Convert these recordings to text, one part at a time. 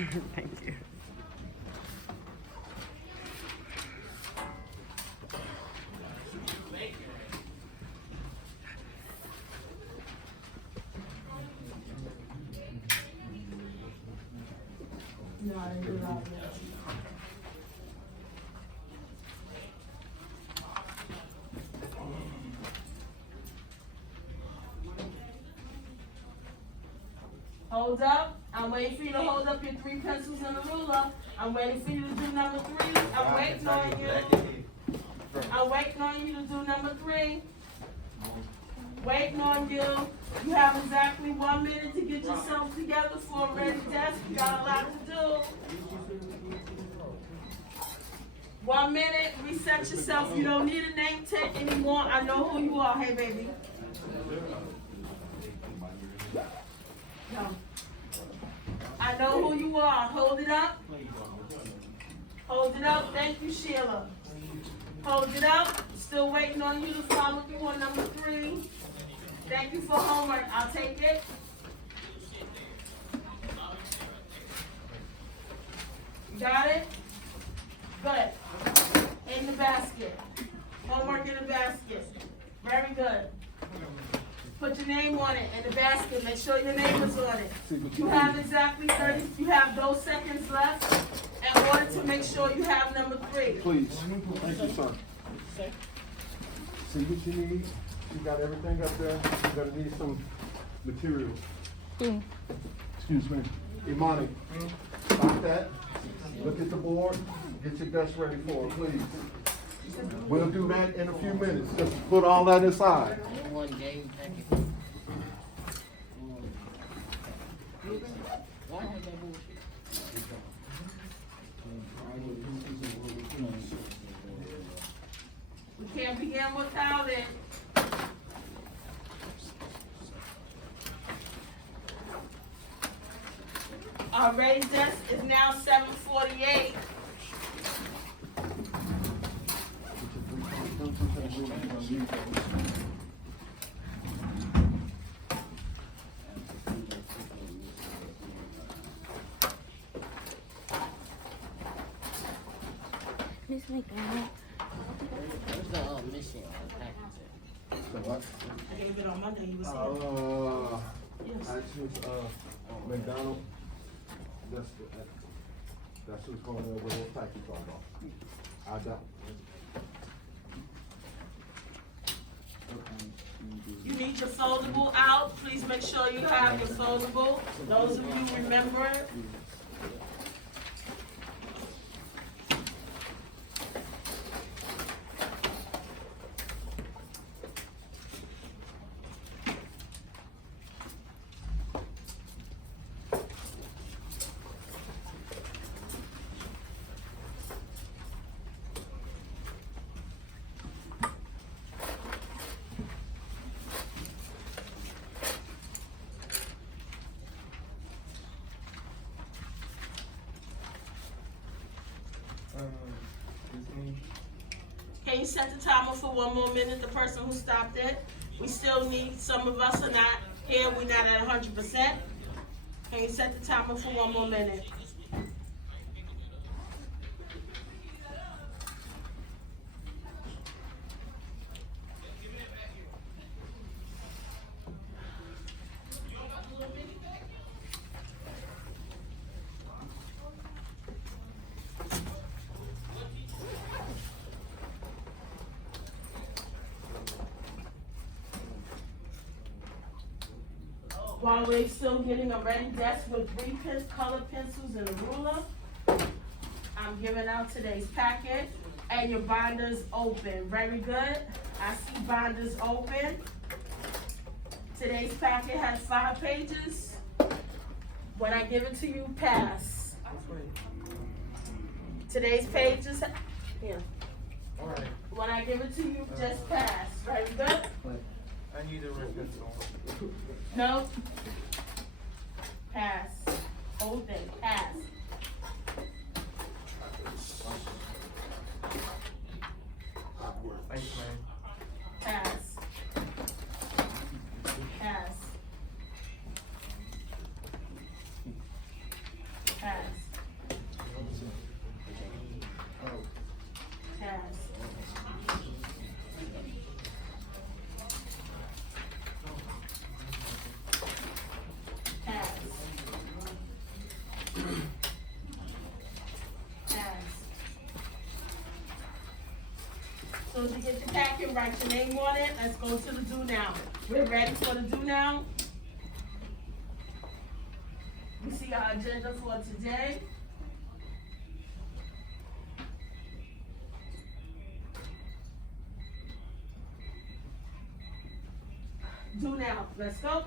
Thank you. No, I didn't do that yet. Hold up. I'm waiting for you to hold up your 3 pencils and a ruler. I'm waiting for you to do number 3. I'm waiting on you. I'm waiting on you to do number 3. Waiting on you. You have exactly 1 minute to get yourself together for a ready desk. You got a lot to do. 1 minute, reset yourself. You don't need a name tag anymore. I know who you are. Hey, baby. No. I know who you are. Hold it up. Hold it up. Thank you, Sheila. Hold it up. Still waiting on you to follow through on number 3. Thank you for homework. I'll take it. Got it? Good. In the basket. Homework in the basket. Very good. Put your name on it in the basket. Make sure your name is on it. You have exactly 30. You have those seconds left in order to make sure you have number 3. Please. Thank you, sir. See what you need. You got everything up there. You're gonna need some materials. Excuse me. Imani, stop that. Look at the board. Get your desk ready for it, please. We'll do that in a few minutes. Just put all that aside. We can't begin without it. Our raised desk is now 7:48. Miss McDonald. What's the mission package? So what? I gave it on Monday. He was here. Yes. I choose, McDonald. That's who's going to with those packets on off. I got. You need your foldable out. Please make sure you have your foldable. Those of you remember. Can you set the timer for 1 more minute, the person who stopped it? We still need, some of us are not here, we're not at 100%. Can you set the timer for 1 more minute? While we're still getting a ready desk with 3 colored pencils and a ruler, I'm giving out today's packet, and your binders open. Very good. I see binders open. Today's packet has 5 pages. When I give it to you, pass. Today's pages, here. All right. When I give it to you, just pass. Very good. I need a red pencil. No. Pass. Whole thing. Pass. Thanks, man. Pass. Pass. Pass. Pass. Pass. Pass. So to get the packet, write your name on it. Let's go to the do now. We're ready for the do now. We see our agenda for today. Do now. Let's go.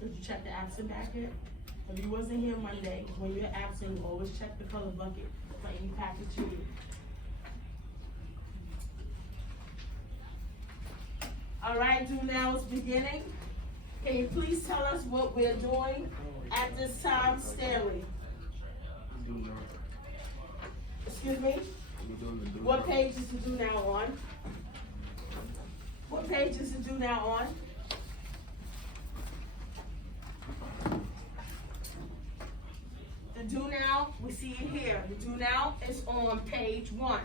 Did you check the absent packet? If you wasn't here Monday, when you're absent, you always check the color bucket for any packet you need. All right, do now is beginning. Can you please tell us what we're doing at this time, Stanley? Excuse me? What page is the do now on? What page is the do now on? The do now, we see it here. The do now is on page 1.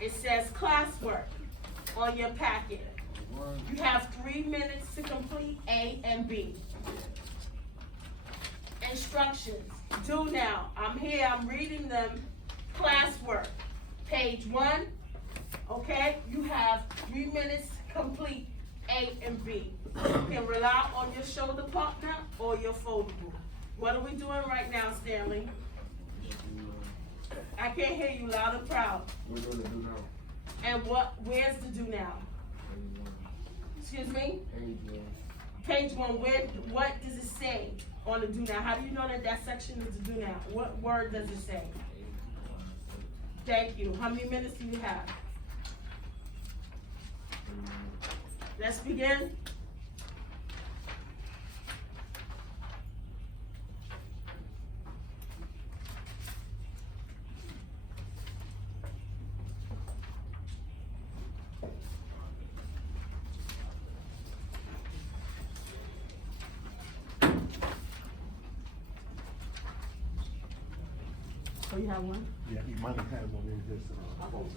It says classwork on your packet. You have 3 minutes to complete A and B. Instructions, do now. I'm here, I'm reading them. Classwork, page 1. Okay, you have 3 minutes to complete A and B. You can rely on your shoulder partner or your foldable. What are we doing right now, Stanley? I can't hear you loud and proud. We're doing the do now. And where's the do now? Excuse me? Page 1, what does it say on the do now? How do you know that section is the do now? What word does it say? Thank you. How many minutes do you have? Let's begin. Oh, you have one? Yeah, you might have had one in this, folder.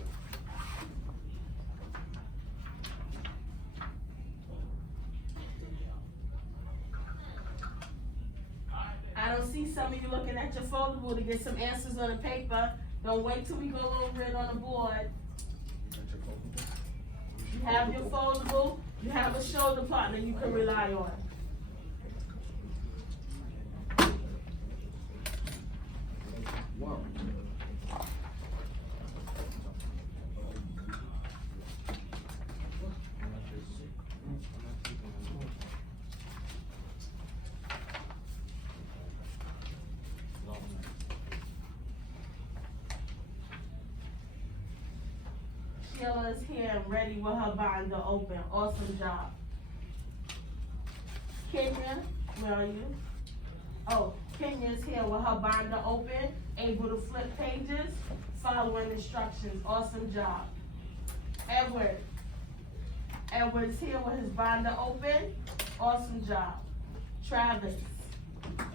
I don't see some of you looking at your foldable to get some answers on the paper. Don't wait till we go over it on the board. You have your foldable, you have a shoulder partner you can rely on. Wow. Sheila is here and ready with her binder open. Awesome job. Kenya, where are you? Oh, Kenya is here with her binder open, able to flip pages, following instructions. Awesome job. Edward. Edward is here with his binder open. Awesome job. Travis.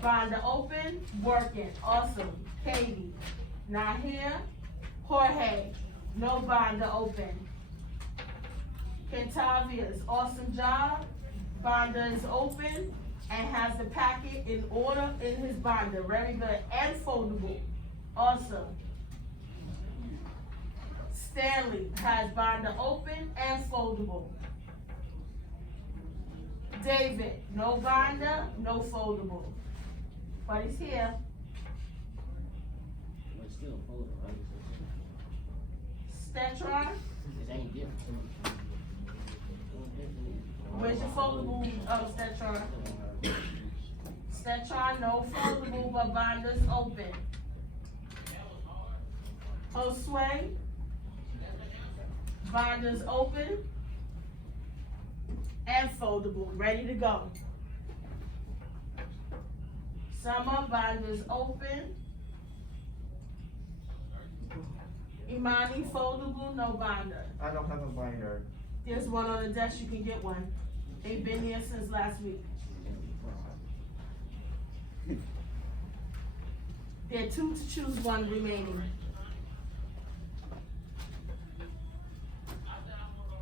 Binder open, working. Awesome. Katie. Not here. Jorge. No binder open. Kentavious. Awesome job. Binder is open and has the packet in order in his binder. Very good. And foldable. Awesome. Stanley has binder open and foldable. David, no binder, no foldable. But he's here. But it's still a folder, right? Stetron, It ain't different. where's your foldable, Stetron? Stetron, no foldable, but binders open. Josue, binders open and foldable, ready to go. Summer, binders open. Imani, foldable, no binder. I don't have a binder. There's one on the desk, you can get one. They've been here since last week. There are two to choose, one remaining.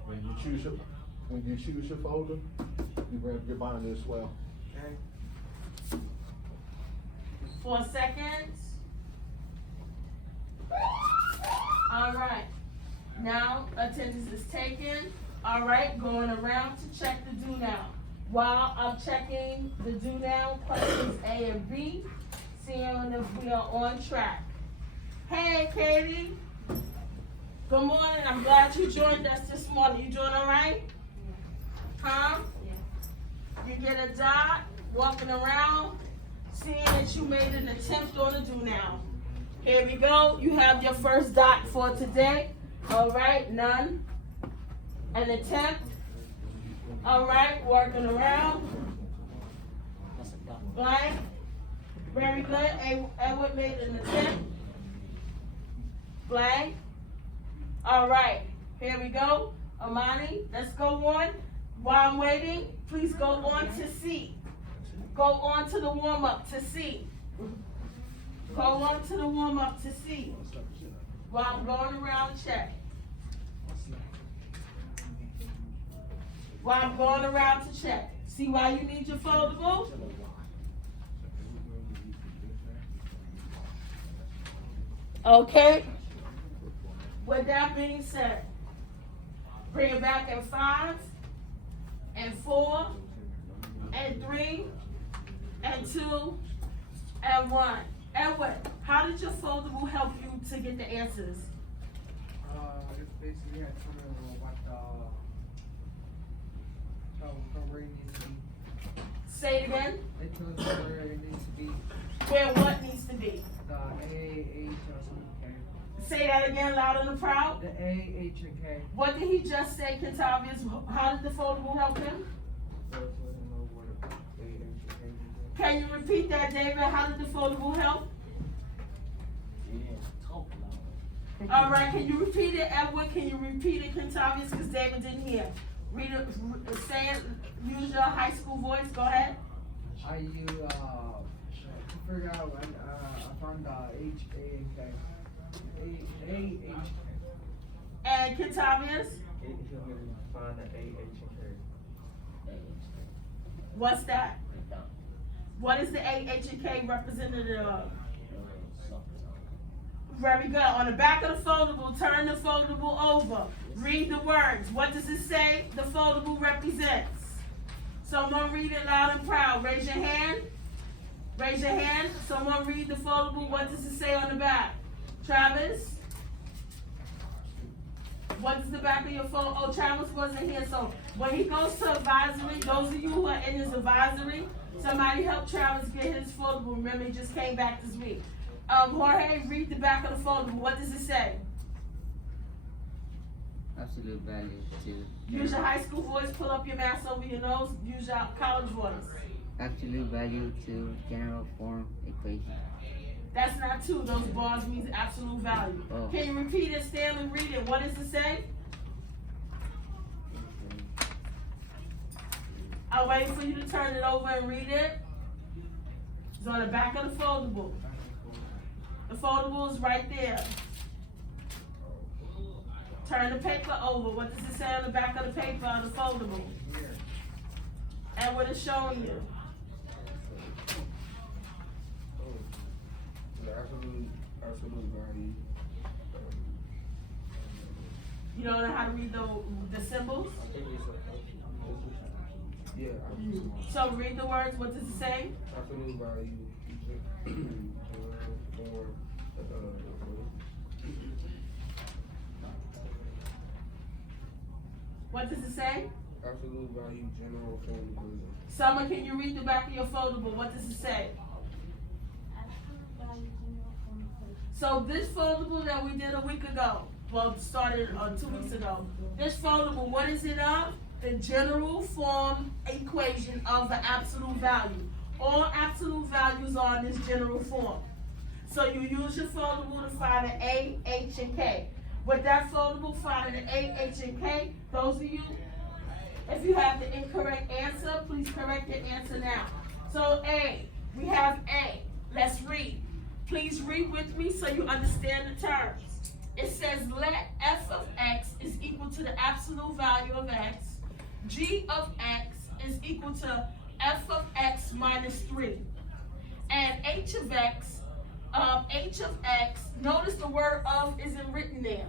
When you choose your folder, you grab your binder as well. Okay. 4 seconds. All right. Now attendance is taken. All right, going around to check the do now. While I'm checking the do now, questions A and B, seeing if we are on track. Hey, Katie. Good morning. I'm glad you joined us this morning. You doing all right? Huh? You get a dot, walking around, seeing that you made an attempt on the do now. Here we go. You have your first dot for today. All right, none. An attempt. All right, working around. Blank. Very good. Edward made an attempt. Blank. All right, here we go. Amani, let's go on. While I'm waiting, please go on to C. Go on to the warm-up to C. Go on to the warm-up to C. While I'm going around, check. While I'm going around to check. See why you need your foldable? Okay. With that being said, bring it back in 5, and 4, and 3, and 2, and 1. Edward, how did your foldable help you to get the answers? It's basically I told them what where it needs to be. Say it again. It tells you where it needs to be. Where what needs to be? The A, H, or something. Say that again, loud and proud. The A, H, and K. What did he just say, Kentavious? How did the foldable help him? Can you repeat that, David? How did the foldable help? Yeah, talk loud. All right, can you repeat it, Edward? Can you repeat it, Kentavious? Because David didn't hear. Read it, say it, use your high school voice. Go ahead. To figure out when I found the H, A, and K. A, H, K. And Kentavious? Find the A, H, and K. What's that? What is the A, H, and K representative of? Very good. On the back of the foldable, turn the foldable over. Read the words. What does it say the foldable represents? Someone read it loud and proud. Raise your hand. Raise your hand. Someone read the foldable. What does it say on the back? Travis? What is the back of your phone? Oh, Travis wasn't here. So when he goes to advisory, those of you who are in his advisory, somebody help Travis get his foldable. Remember, he just came back this week. Jorge, read the back of the foldable. What does it say? Absolute value to Use your high school voice. Pull up your mask over your nose. Use your college voice. absolute value to general form equation. That's not two. Those bars means absolute value. Oh. Can you repeat it, Stanley? Read it. What does it say? I'm waiting for you to turn it over and read it. It's on the back of the foldable. The foldable is right there. Turn the paper over. What does it say on the back of the paper of the foldable? And what it's showing you. The absolute value. You don't know how to read the symbols? Yeah, So read the words. What does it say? absolute value. What does it say? Absolute value, general form equation. Summer, can you read the back of your foldable? What does it say? So this foldable that we did a week ago, well, started 2 weeks ago. This foldable, what is it of? The general form equation of the absolute value. All absolute values are in this general form. So you use your foldable to find the A, H, and K. With that foldable, find the A, H, and K. Those of you, if you have the incorrect answer, please correct your answer now. So A, we have A. Let's read. Please read with me so you understand the terms. It says let f of x is equal to the absolute value of x. G of x is equal to f of x minus 3. And h of x, notice the word of isn't written there.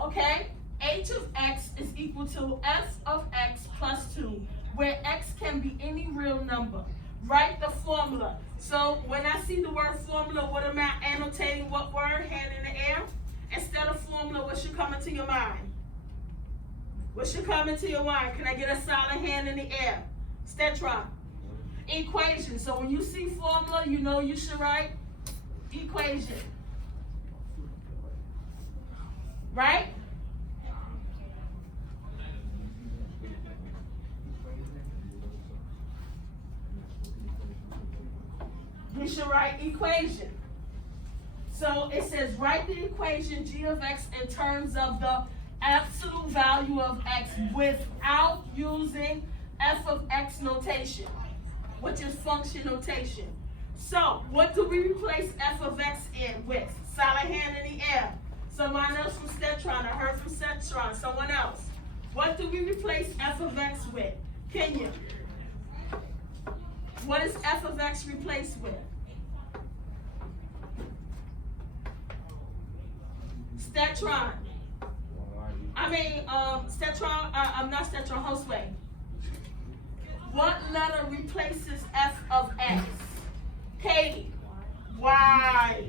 Okay? H of x is equal to f of x plus 2, where x can be any real number. Write the formula. So when I see the word formula, what am I annotating? What word? Hand in the air? Instead of formula, what should come into your mind? What should come into your mind? Can I get a solid hand in the air? Stetron. Equation. So when you see formula, you know you should write equation. Right? We should write equation. So it says write the equation g of x in terms of the absolute value of x without using f of x notation, which is function notation. So what do we replace f of x in with? Solid hand in the air. Someone else from Stetron. I heard from Stetron. Someone else. What do we replace f of x with? Kenya. What is f of x replaced with? Stetron. Stetron, I'm not Stetron, Hostway. What letter replaces f of x? Katie. Y.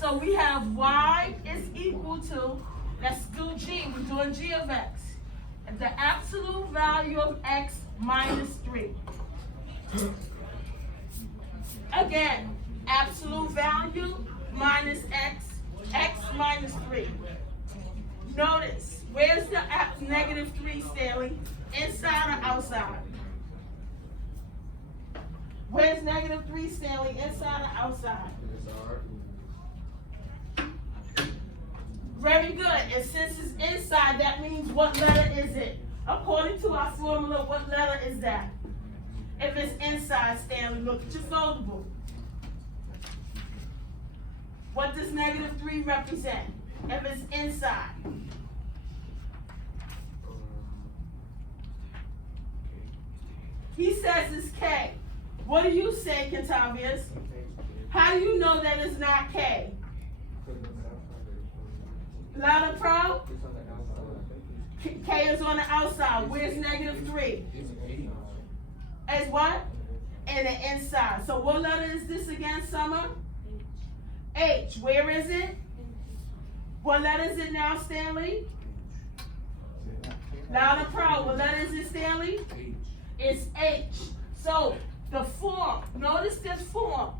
So we have y is equal to, let's do g, we're doing g of x. The absolute value of x minus 3. Again, absolute value minus x, x minus 3. Notice, where's the negative 3, Stanley? Inside or outside? Where's negative 3, Stanley? Inside or outside? Very good. And since it's inside, that means what letter is it? According to our formula, what letter is that? If it's inside, Stanley, look at your foldable. What does negative 3 represent? If it's inside. He says it's K. What do you say, Kentavious? How do you know that it's not K? Louder, pro? K is on the outside. Where's negative 3? As what? And the inside. So what letter is this again, Summer? H. Where is it? What letter is it now, Stanley? Louder, pro. What letter is it, Stanley? It's H. So the form, notice this form.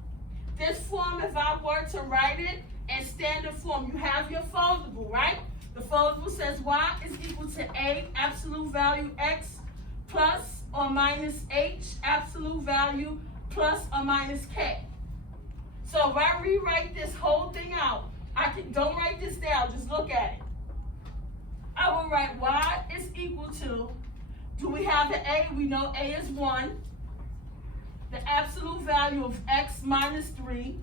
This form, if I were to write it in standard form, you have your foldable, right? The foldable says y is equal to a, absolute value x, plus or minus h, absolute value, plus or minus k. So if I rewrite this whole thing out, don't write this down, just look at it. I will write y is equal to, do we have an a? We know a is 1. The absolute value of x minus 3.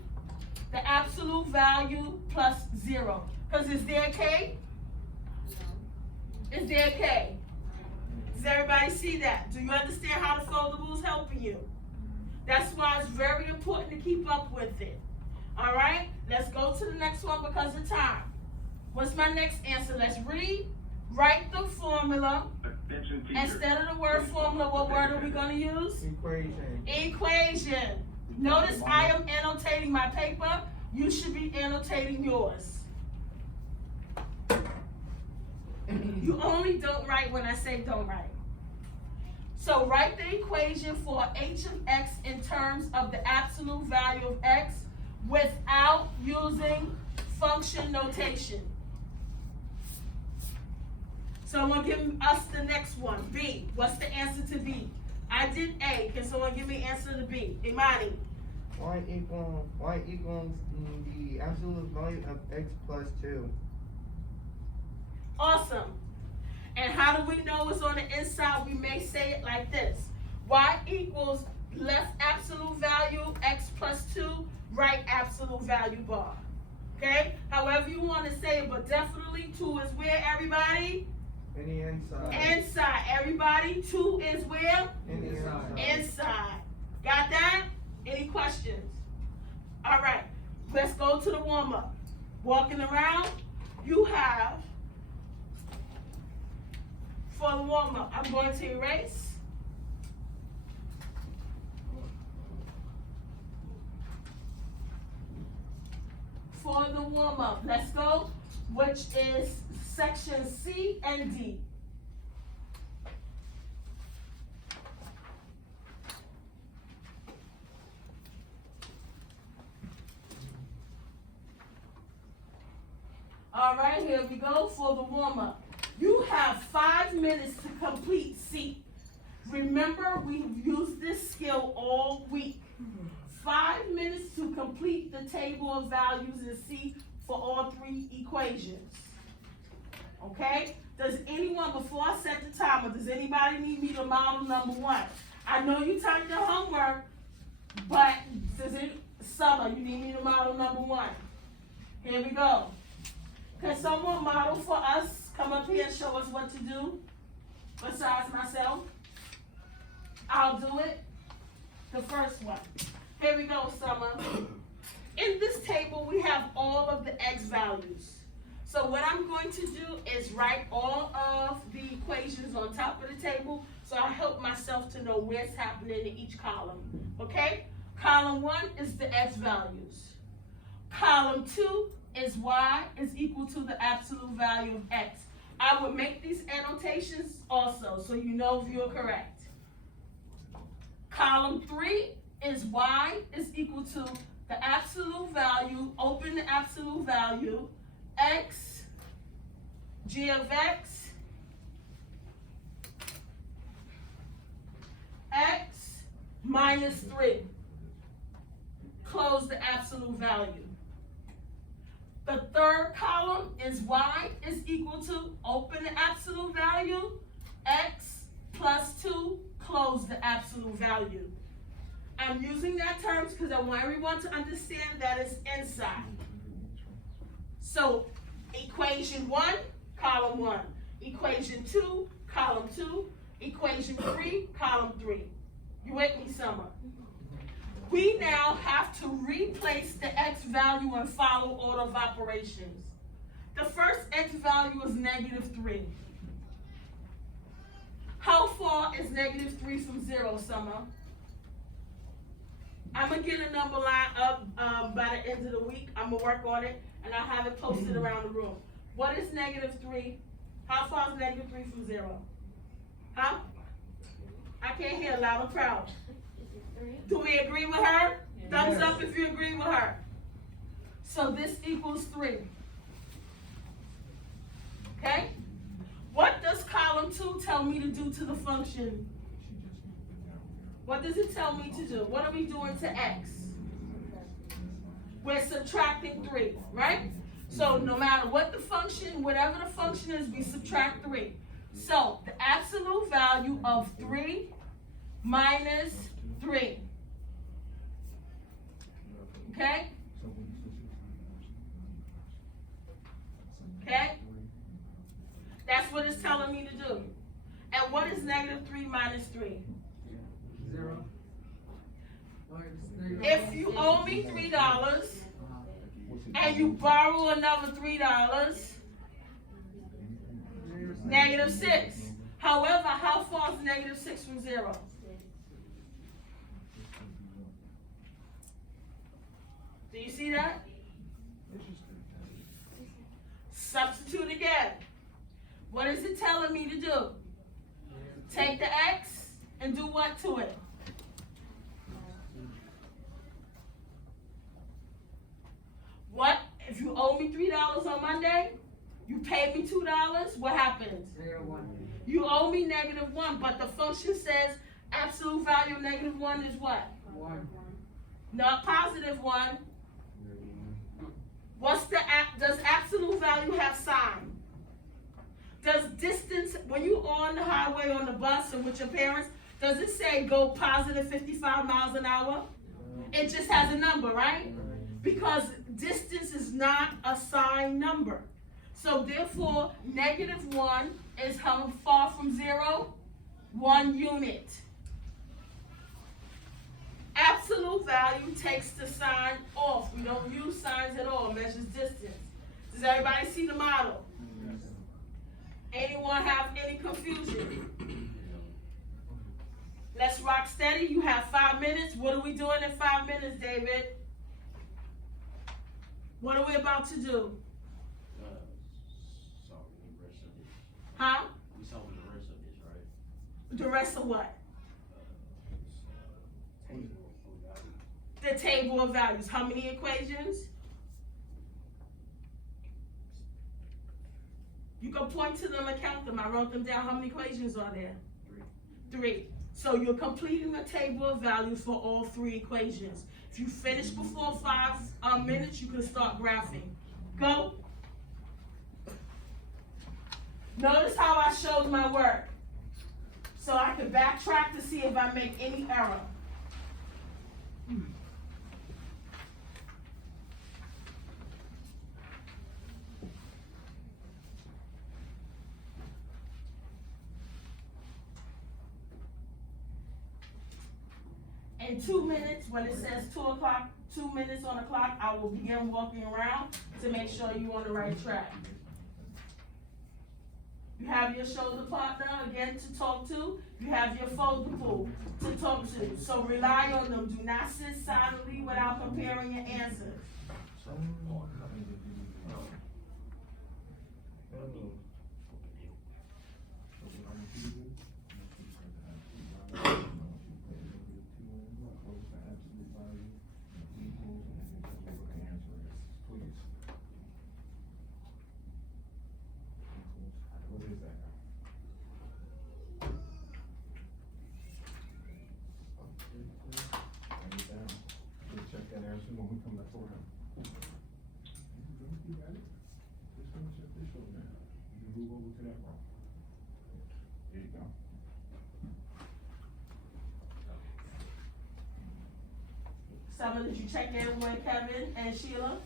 The absolute value plus 0. Because is there a k? Is there a k? Does everybody see that? Do you understand how the foldable is helping you? That's why it's very important to keep up with it. All right? Let's go to the next one because of time. What's my next answer? Let's read. Write the formula. Instead of the word formula, what word are we going to use? Equation. Equation. Notice I am annotating my paper. You should be annotating yours. You only don't write when I say don't write. So write the equation for h of x in terms of the absolute value of x without using function notation. So I'm going to give us the next one, B. What's the answer to B? I did A. Can someone give me answer to B? Imani. Y equals the absolute value of x plus 2. Awesome. And how do we know it's on the inside? We may say it like this. Y equals left absolute value, x plus 2, right absolute value bar. Okay? However you want to say it, but definitely 2 is where, everybody? In the inside. Inside. Everybody, 2 is where? In the inside. Inside. Got that? Any questions? All right. Let's go to the warm-up. Walking around, you have, for the warm-up, I'm going to erase. For the warm-up, let's go, which is section C and D. All right, here we go for the warm-up. You have 5 minutes to complete C. Remember, we've used this skill all week. 5 minutes to complete the table of values in C for all 3 equations. Okay? Does anyone, before I set the timer, does anybody need me to model number 1? I know you turned your homework, but Summer, you need me to model number 1. Here we go. Can someone model for us? Come up here and show us what to do. Besides myself. I'll do it. The first one. Here we go, Summer. In this table, we have all of the x values. So what I'm going to do is write all of the equations on top of the table, so I help myself to know where's happening in each column. Okay? Column 1 is the x values. Column 2 is y is equal to the absolute value of x. I would make these annotations also, so you know if you're correct. Column 3 is y is equal to the absolute value, open the absolute value, x, g of x, x minus 3. Close the absolute value. The third column is y is equal to, open the absolute value, x plus 2, close the absolute value. I'm using that terms because I want everyone to understand that it's inside. So, equation 1, column 1. Equation 2, column 2. Equation 3, column 3. You with me, Summer? We now have to replace the x value and follow order of operations. The first x value is -3. How far is -3 from 0, Summer? I'm going to get a number line up by the end of the week. I'm going to work on it, and I'll have it posted around the room. What is -3? How far is -3 from 0? Huh? I can't hear loud and proud. Do we agree with her? Yes. Thumbs up if you agree with her. So this equals 3. Okay? What does column 2 tell me to do to the function? What does it tell me to do? What are we doing to x? We're subtracting 3, right? So no matter what the function, whatever the function is, we subtract 3. So the absolute value of 3 minus 3. Okay? Okay? That's what it's telling me to do. And what is -3 minus 3? 0. If you owe me $3 and you borrow another $3, -6. However, how far is -6 from 0? Do you see that? Substitute again. What is it telling me to do? Take the x and do what to it? What? If you owe me $3 on Monday, you pay me $2, what happens? 0, 1. You owe me -1, but the function says absolute value of -1 is what? 1. Not positive one. Does absolute value have sign? Does distance, when you on the highway on the bus and with your parents, does it say go positive 55 miles an hour? It just has a number, right? Because distance is not a signed number. So therefore, -1 is how far from 0? 1 unit. Absolute value takes the sign off. We don't use signs at all, measures distance. Does everybody see the model? Anyone have any confusion? Let's rock steady. You have 5 minutes. What are we doing in 5 minutes, David? What are we about to do? Solving the rest of this. Huh? We solving the rest of this, right? The rest of what? Table of value. The table of values. How many equations? You can point to them and count them. I wrote them down. How many equations are there? 3. So you're completing the table of values for all 3 equations. If you finish before 5 minutes, you can start graphing. Go. Notice how I showed my work. So I can backtrack to see if I make any error. In 2 minutes, when it says 2 o'clock, 2 minutes on the clock, I will begin walking around to make sure you're on the right track. You have your shoulder partner again to talk to. You have your folder pool to talk to. So rely on them. Do not sit silently without comparing your answers. When we come back for him. You got it? Just finish up this one now. You can move over to that one. There you go. Summer, did you check in with Kevin and Sheila?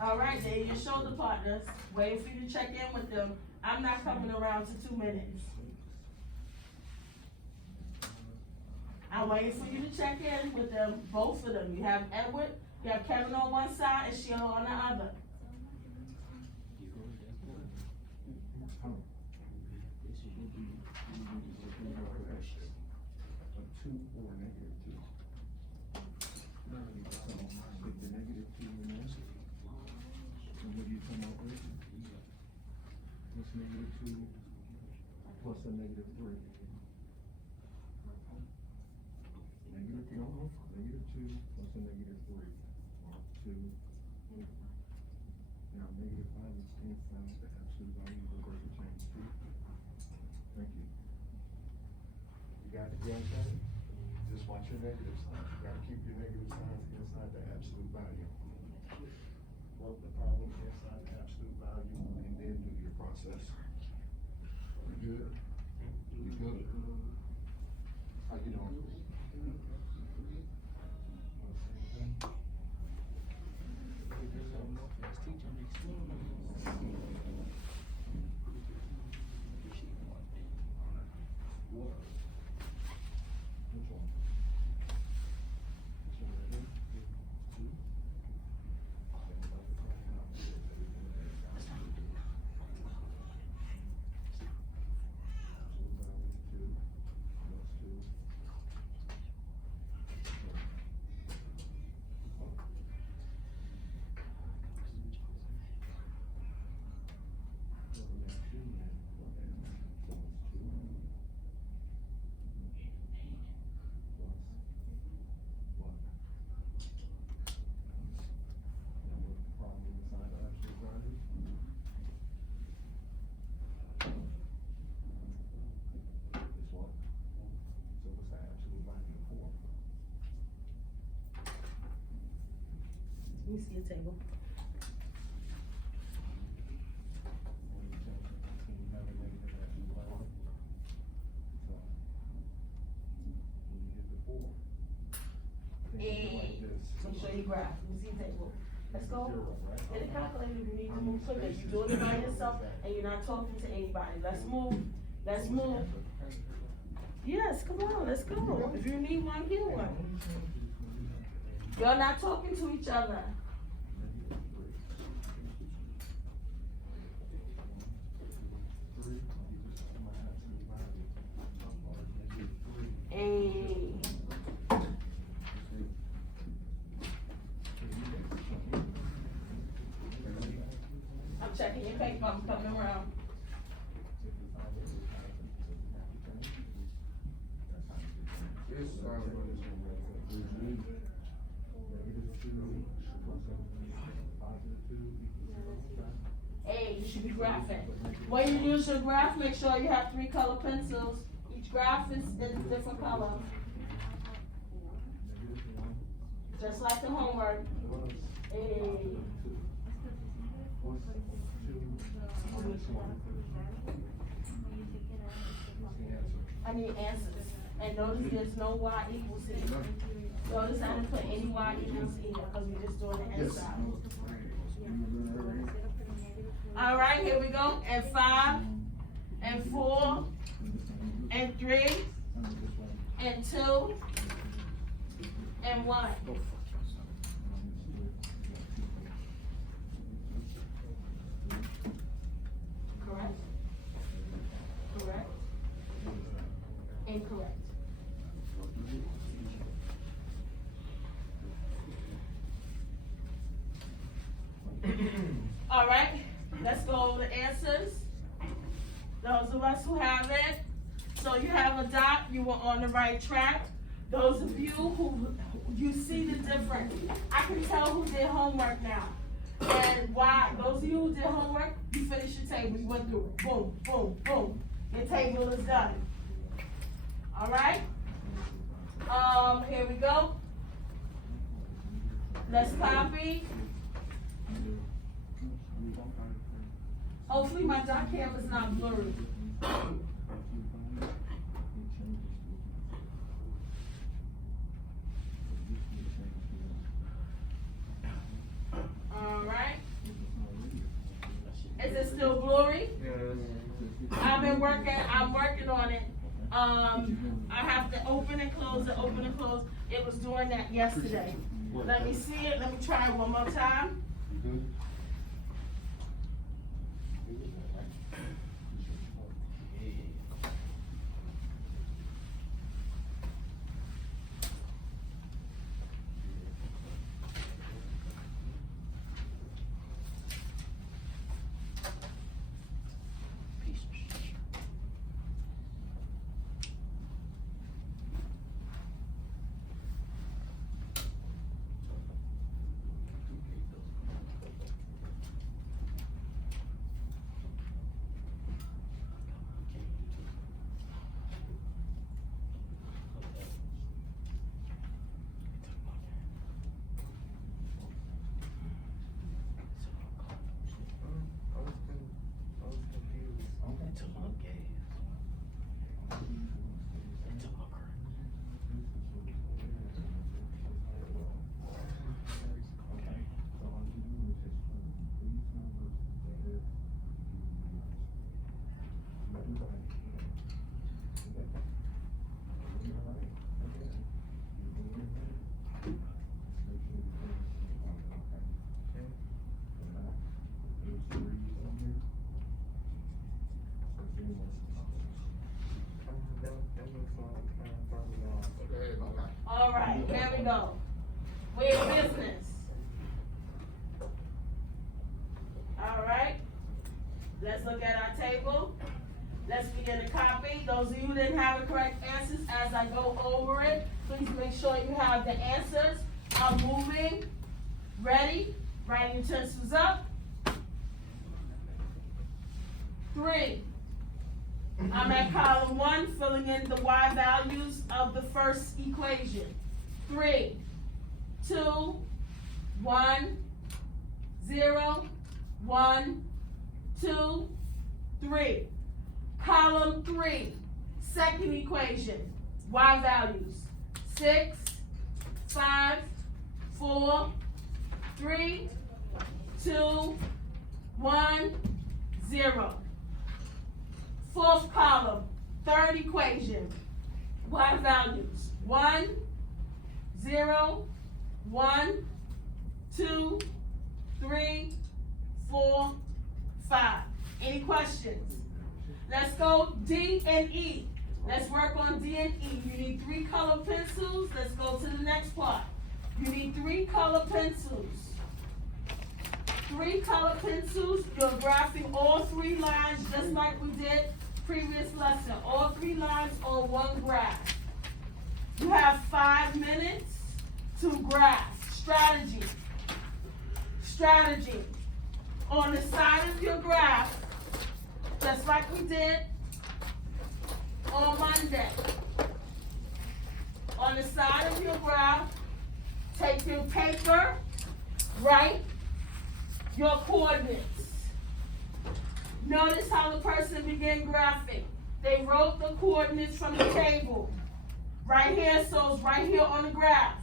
All right, they're your shoulder partners. Waiting for you to check in with them. I'm not coming around to 2 minutes. I'm waiting for you to check in with them, both of them. You have Edward, you have Kevin on one side and Sheila on the other. Plus a -3. -2 plus a -3. 2. Now -5 is inside the absolute value of the vertical change 2. Thank you. You got the graph on? Just watch your negative signs. You gotta keep your negative signs inside the absolute value. Work the problem inside the absolute value and then do your process. You good? You good? How you doing? me see your table. Hey, make sure you graph. Let me see your table. Let's go. Get a calculator. You need to move quicker. You're doing it by yourself and you're not talking to anybody. Let's move. Let's move. Yes, come on, let's go. If you need one, get one. You're not talking to each other. Hey. I'm checking your paper, I'm coming around. This Hey, you should be graphing. When you use your graph, make sure you have 3 color pencils. Each graph is a different color. Just like the homework. Hey. I need answers. And notice there's no y equals c. Notice I didn't put any y equals either because we're just doing the inside. All right, here we go. And 5, and 4, and 3, and 2, and 1. Correct? Correct? Incorrect. All right, let's go over the answers. Those of us who have it, so you have a dot, you were on the right track. Those of you who, you see the difference. I can tell who did homework now. And why, those of you who did homework, you finished your table, you went through it. Boom, boom, boom. Your table is done. All right? Here we go. Let's copy. Hopefully my dot cam is not blurry. All right. Is it still blurry? I'm working on it. I have to open and close it, open and close. It was doing that yesterday. Let me see it. Let me try it one more time. All right, here we go. We're in business. All right, let's look at our table. Let's begin to copy. Those of you who didn't have the correct answers, as I go over it, please make sure you have the answers. I'm moving. Ready? Writing utensils up. 3. I'm at column 1, filling in the y values of the first equation. 3, 2, 1, 0, 1, 2, 3. Column 3, second equation, Y values, 6, 5, 4, 3, 2, 1, 0. Fourth column, third equation, Y values, 1, 0, 1, 2, 3, 4, 5. Any questions? Let's go D and E. Let's work on D and E. You need 3 color pencils. Let's go to the next part. You need 3 color pencils. 3 color pencils. You're graphing all 3 lines just like we did previous lesson. All 3 lines on one graph. You have 5 minutes to graph. Strategy. Strategy. On the side of your graph, just like we did on Monday. On the side of your graph, take your paper, write your coordinates. Notice how the person began graphing. They wrote the coordinates from the table. Right here, so it's right here on the graph.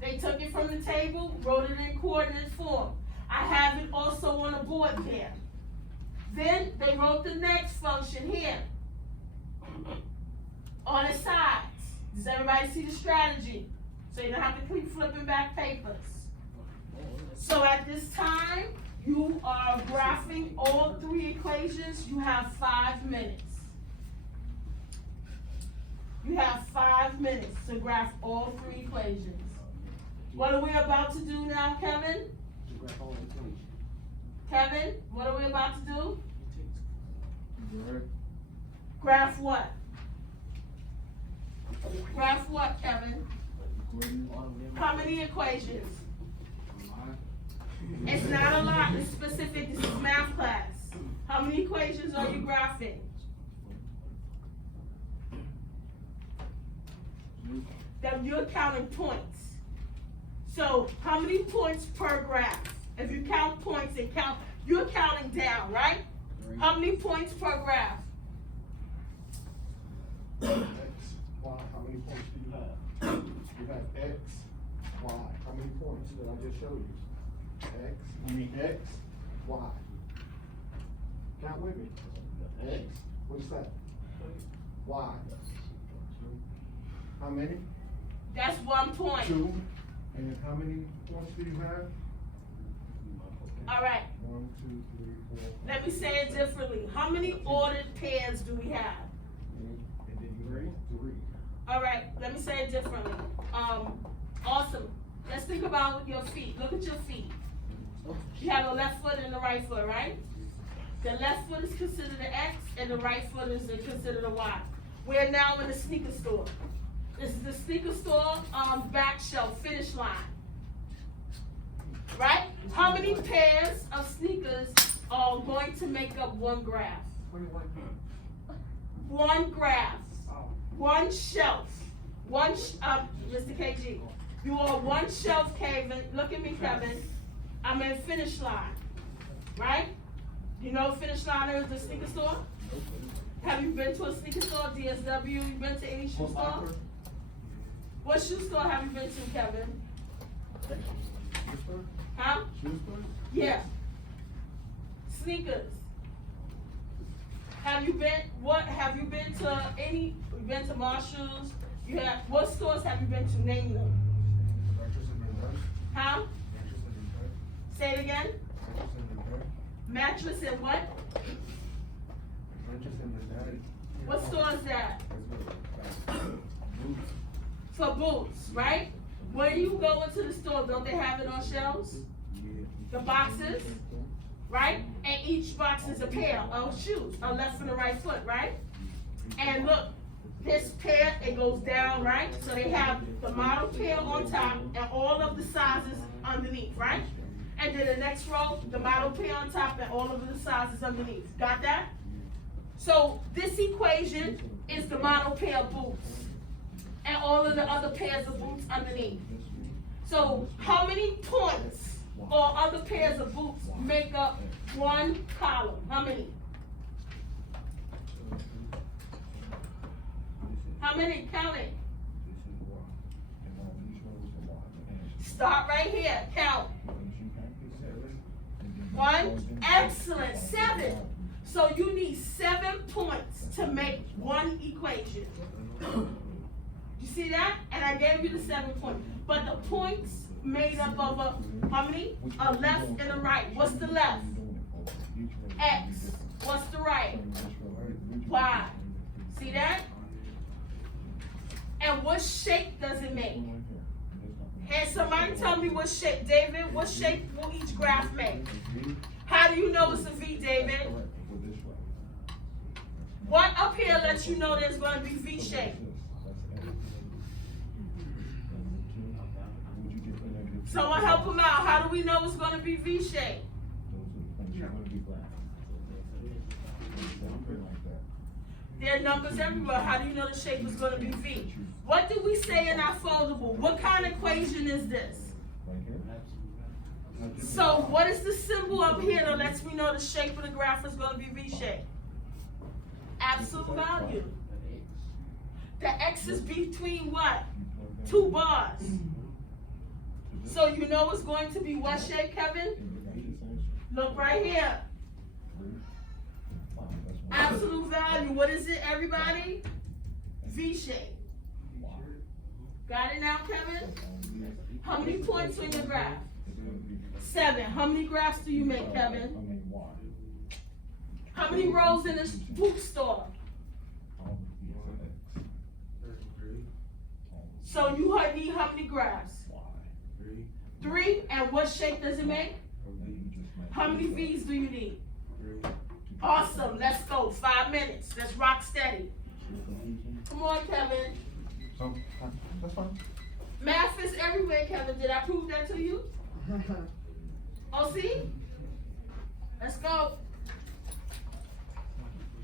They took it from the table, wrote it in coordinate form. I have it also on a board there. Then they wrote the next function here on the sides. Does everybody see the strategy? So you don't have to keep flipping back papers. So at this time, you are graphing all 3 equations. You have 5 minutes. You have 5 minutes to graph all 3 equations. What are we about to do now, Kevin? Kevin, what are we about to do? Graph what? Graph what, Kevin? How many equations? It's not a lot, it's specific, this is math class. How many equations are you graphing? That you're counting points. So, how many points per graph? If you count points and count, you're counting down, right? How many points per graph? X, Y, how many points do you have? You have X, Y, how many points did I just show you? X, Y. Count with me. X, what's that? Y. How many? That's 1 point. 2. And how many points do you have? All right. 1, 2, 3, 4. Let me say it differently. How many ordered pairs do we have? And then you ready? 3. All right, let me say it differently. Awesome. Let's think about your feet. Look at your feet. You have a left foot and a right foot, right? The left foot is considered an X and the right foot is considered a Y. We're now in the sneaker store. This is the sneaker store back shelf, finish line. Right? How many pairs of sneakers are going to make up one graph? 1 graph. 1 shelf. Mr. KG. You are 1 shelf, Kevin. Look at me, Kevin. I'm in finish line. Right? You know finish line is the sneaker store? Have you been to a sneaker store, DSW? You been to any shoe store? What shoe store have you been to, Kevin? Huh? Yeah. Sneakers. Have you been to any, you been to Marshall's? What stores have you been to? Name them. Huh? Say it again. Mattress and what? What store is that? For boots, right? When you go into the store, don't they have it on shelves? The boxes, right? And each box is a pair of shoes, a left and a right foot, right? And look, this pair, it goes down, right? So they have the model pair on top and all of the sizes underneath, right? And then the next row, the model pair on top and all of the sizes underneath. Got that? So this equation is the model pair of boots and all of the other pairs of boots underneath. So how many points or other pairs of boots make up one column? How many? How many? Count it. Start right here. Count. 1. Excellent. 7. So you need 7 points to make one equation. You see that? And I gave you the 7 points. But the points made up of how many? A left and a right. What's the left? X. What's the right? Y. See that? And what shape does it make? Hey, somebody tell me what shape, David, what shape will each graph make? How do you know it's a V, David? What up here lets you know there's going to be V shape? Someone help him out. How do we know it's going to be V shape? There are numbers everywhere. How do you know the shape is going to be V? What did we say in our foldable? What kind of equation is this? So what is the symbol up here that lets me know the shape of the graph is going to be V shape? Absolute value. The X is between what? 2 bars. So you know it's going to be what shape, Kevin? Look right here. Absolute value. What is it, everybody? V shape. Got it now, Kevin? How many points in your graph? 7. How many graphs do you make, Kevin? How many rows in a bookstore? So you need how many graphs? 3. And what shape does it make? How many V's do you need? Awesome. Let's go. 5 minutes. Let's rock steady. Come on, Kevin. So, that's fine. Math is everywhere, Kevin. Did I prove that to you? Oh, see? Let's go.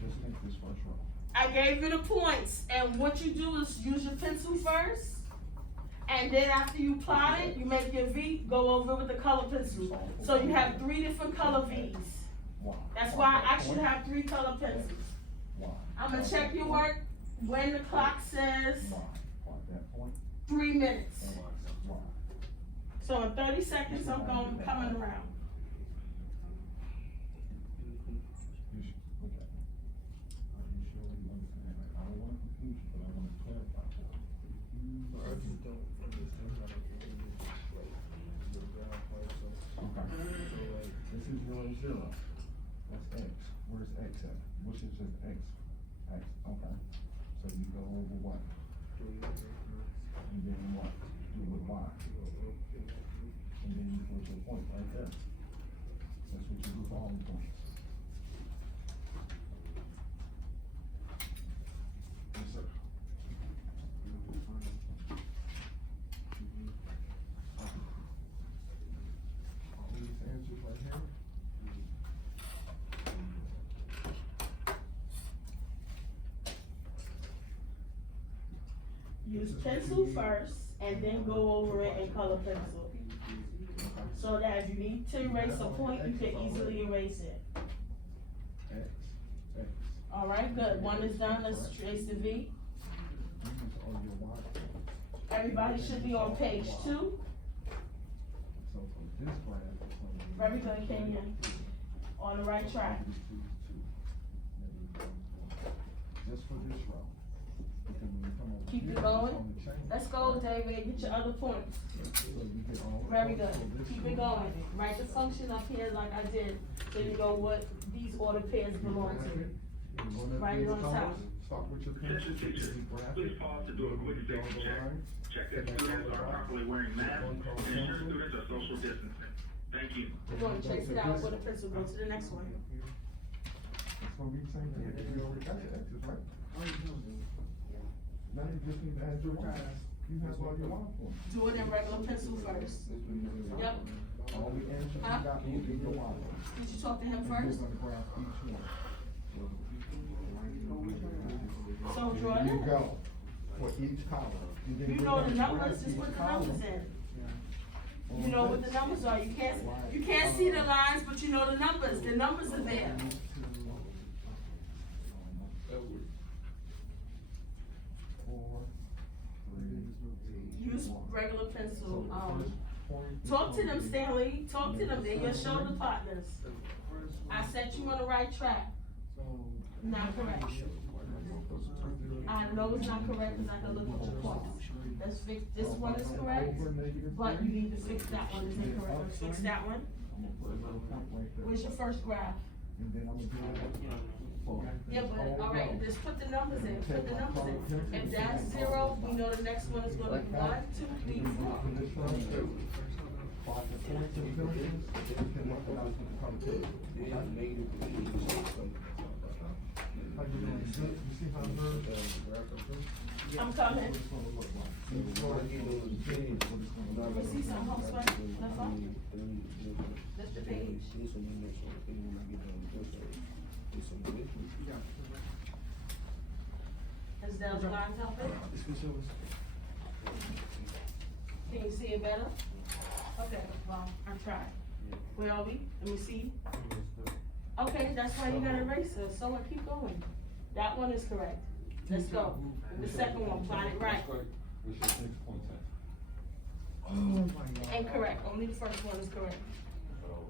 Just take this first row. I gave you the points. And what you do is use your pencil first. And then after you plot it, you make your V, go over with the color pencil. So you have 3 different color V's. That's why I should have 3 color pencils. I'm going to check your work when the clock says 3 minutes. So in 30 seconds, I'm coming around. This is 0, 0. That's X. Where's X at? Which is just X? X. Okay. So you go over what? And then what? Do with Y. And then you put your point right there. That's what you do for all the points. Yes, sir. All these answers right here. Use pencil first, and then go over it in color pencil. So that if you need to erase a point, you can easily erase it. X, X. All right, good. 1 is done. Let's trace the V. On your Y. Everybody should be on page 2. So from this graph, Very good, Kenyon. On the right track. Just for this row. Because when you come over Keep here, it going. on the chain, Let's go, David. Get your other points. so you get all the Very points. good. So this Keep row- it going. Write the function up here like I did, so you know what these order pairs belong to. You wanna Write do it the on top. colors? Start with your pencil, get your graphic. Please pause to do a quick Draw safety the check. line. Check that students are properly wearing masks and ensure students are social distancing. Thank you. We're going to trace it out with a pencil. Go to the next one. It's gonna be the same thing, you already got your X's, right? Now you just need to add your Y's. You have all your Y points. Do it in regular pencil first. Yep. All the answers you Huh? got will be your Y points. Did you talk to him And first? you're gonna graph each one. So draw Here you it. go, for each column. And then You we're know the gonna numbers, graph just each put the column. numbers in. You know what the numbers are. You can't see the lines, but you know the numbers. The numbers are there. Use regular pencil. Talk to them, Stanley. Talk to them. They're your shoulder partners. I set you on the right track. Not correct. I know it's not correct because I can look at your points. Let's fix, this one is correct, but you need to fix that one, is incorrect. Let's fix that one. Where's your first graph? Yeah, but, alright, just put the numbers in, put the numbers in. If that's 0, we know the next one is gonna be 1, 2, 3, 4. I'm coming. You see some hopes right? That's all? That's the page. Is that the line topic? Can you see it better? Okay, well, I tried. Where are we? Let me see. Okay, that's why you got an eraser, so I keep going. That one is correct. Let's go. The second one, find it right. Incorrect, only the first one is correct.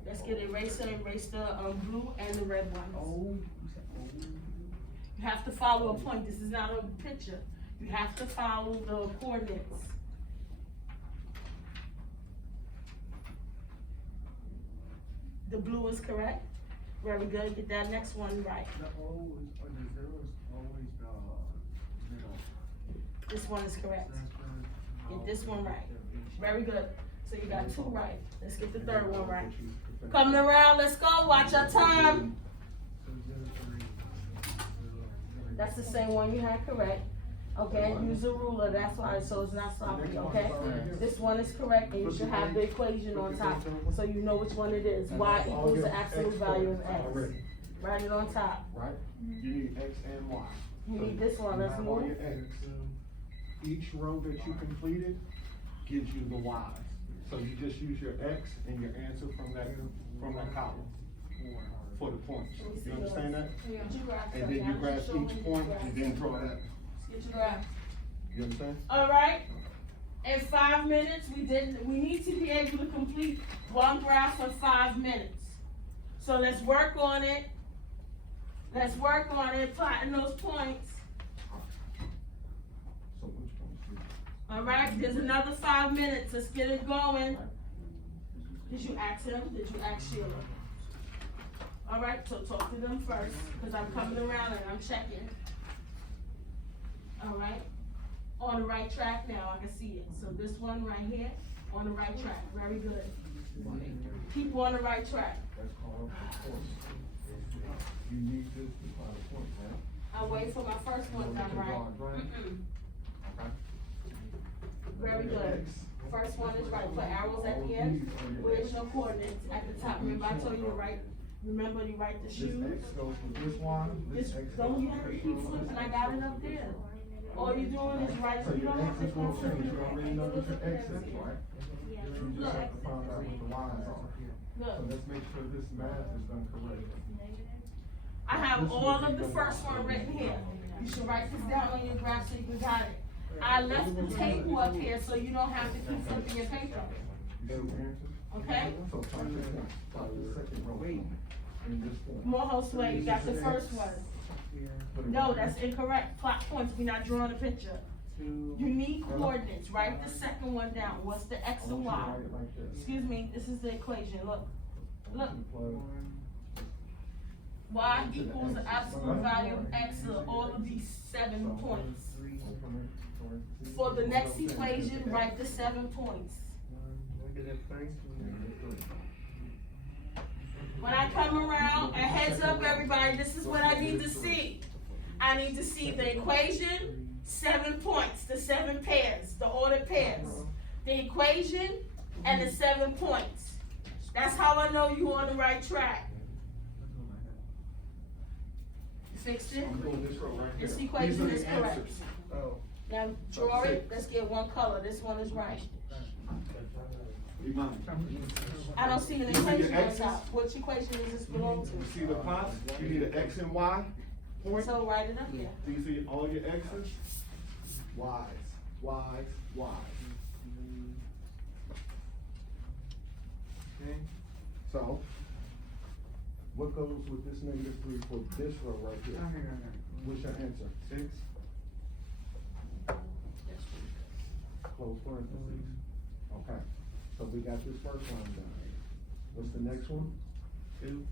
Let's get eraser, erase the blue and the red ones. You have to follow a point, this is not a picture. You have to follow the coordinates. The blue is correct. Very good, get that next one right. The O is, or the 0 is always the middle. This one is correct. Get this one right. Very good. So you got 2 right. Let's get the third one right. Coming around, let's go, watch our time. That's the same one you had correct. Okay, use a ruler, that's why, so it's not sloppy, okay? This one is correct, and you should have the equation on top, so you know which one it is. Y equals the absolute value of X. Write it on top. Right? You need X and Y. You need this one, let's Have all move. your X. Each row that you completed gives you the Y's. So you just use your X and your answer from that column for the points. You understand that? And then you grab each point and then draw that. Get your graph. You understand? All right. In 5 minutes, we need to be able to complete one graph for 5 minutes. So let's work on it. Let's work on it, plotting those points. So which points? All right, there's another 5 minutes. Let's get it going. Did you ask him? Did you ask Sheila? All right, so talk to them first, because I'm coming around and I'm checking. All right, on the right track now, I can see it. So this one right here, on the right track, very good. Keep on the right track. That's called a point. You need this to find a point, right? I'll wait for my first one done right. Okay. Very good. First one is right, put arrows at the end. Where's your coordinates at the top? Remember I told you to write, remember you write the This shoes? X goes with this one, This, this X goes don't you with have to this keep one. flipping, I got it up there. All you're doing is writing, So you your don't have X to is gonna keep flipping. change, you already know what your X is, right? Yeah. You just have to find out what the Y's are. So Look, let's make sure this math is done correctly. I have all of the first one written here. You should write this down on your graph so you can got it. I left the table up here so you don't have to keep flipping your paper. You see the answers? Okay? So find this one, find the second row. In this one. More host way, you got the first one. No, that's incorrect. Plot points, we're not drawing a picture. You need coordinates, write the second one down. What's the X I and want you to Y? write it like this. Excuse me, this is the equation, look. Look, Plug. Y equals the absolute value of X of all of these 7 points. For the next equation, write the 7 points. When I come around, and heads up everybody, this is what I need to see. I need to see the equation, 7 points, the 7 pairs, the ordered pairs. The equation and the 7 points. That's how I know you're on the right track. You fixed it? I'm going this row right here. This equation These are the is correct. answers. Oh. Now draw it, let's get one color, this one is right. Imani. I don't see an You see your equation on X's? top. Which equation does this belong You to? see the plots? You need an X and Y point? So write it up here. Do you see all your X's? Y's, Y's, Y's. Okay, so, what goes with this -3 for this row right here? What's your answer? 6? Close parentheses. Okay, so we got this first line done. What's the next one? 2,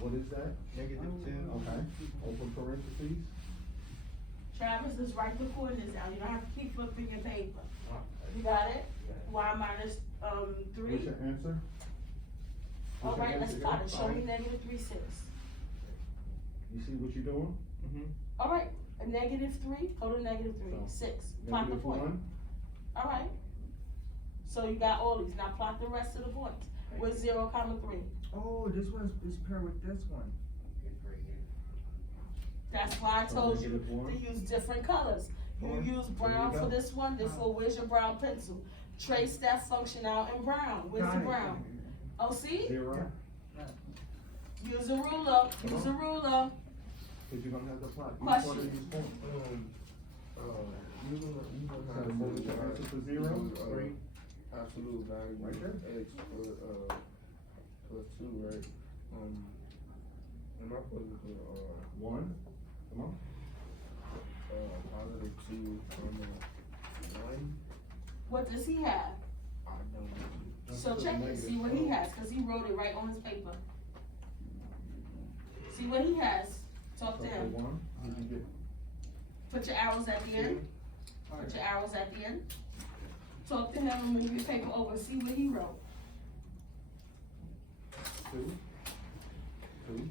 What is that? -2. Okay, open parentheses. Travis is right the coordinates down. You don't have to keep flipping your paper. You got it? Y minus, 3. What's your answer? All What's your right, let's answer? plot it. Show me -3, 6. You see what you're doing? All right, a -3, go to -3, So, 6. Plot the point. -1. All right. So you got all these. Now plot the rest of the points with 0, 3. Oh, this one's is paired with this one. That's why I So told you -1. to use different colors. You Or- use there brown you for go. this one, where's your brown pencil? Trace that function out in brown. Where's Got the it. brown? Oh, see? 0, Use a ruler, use a ruler. because you're gonna have to plot each Question. one of these points. You gonna So have what was your answer for 0? use, 3? absolute value Right there. x plus 2, right? Am I supposed to put, 1, come on. positive 2, 1? What does he have? I don't know. So Just check put it, see what he -12. has, cause he wrote it right on his paper. See what he has, talk So to for him. 1, did you get? Put your arrows at the end, put your arrows at the end. Talk to him and move your paper over, see what he wrote. 2? 2?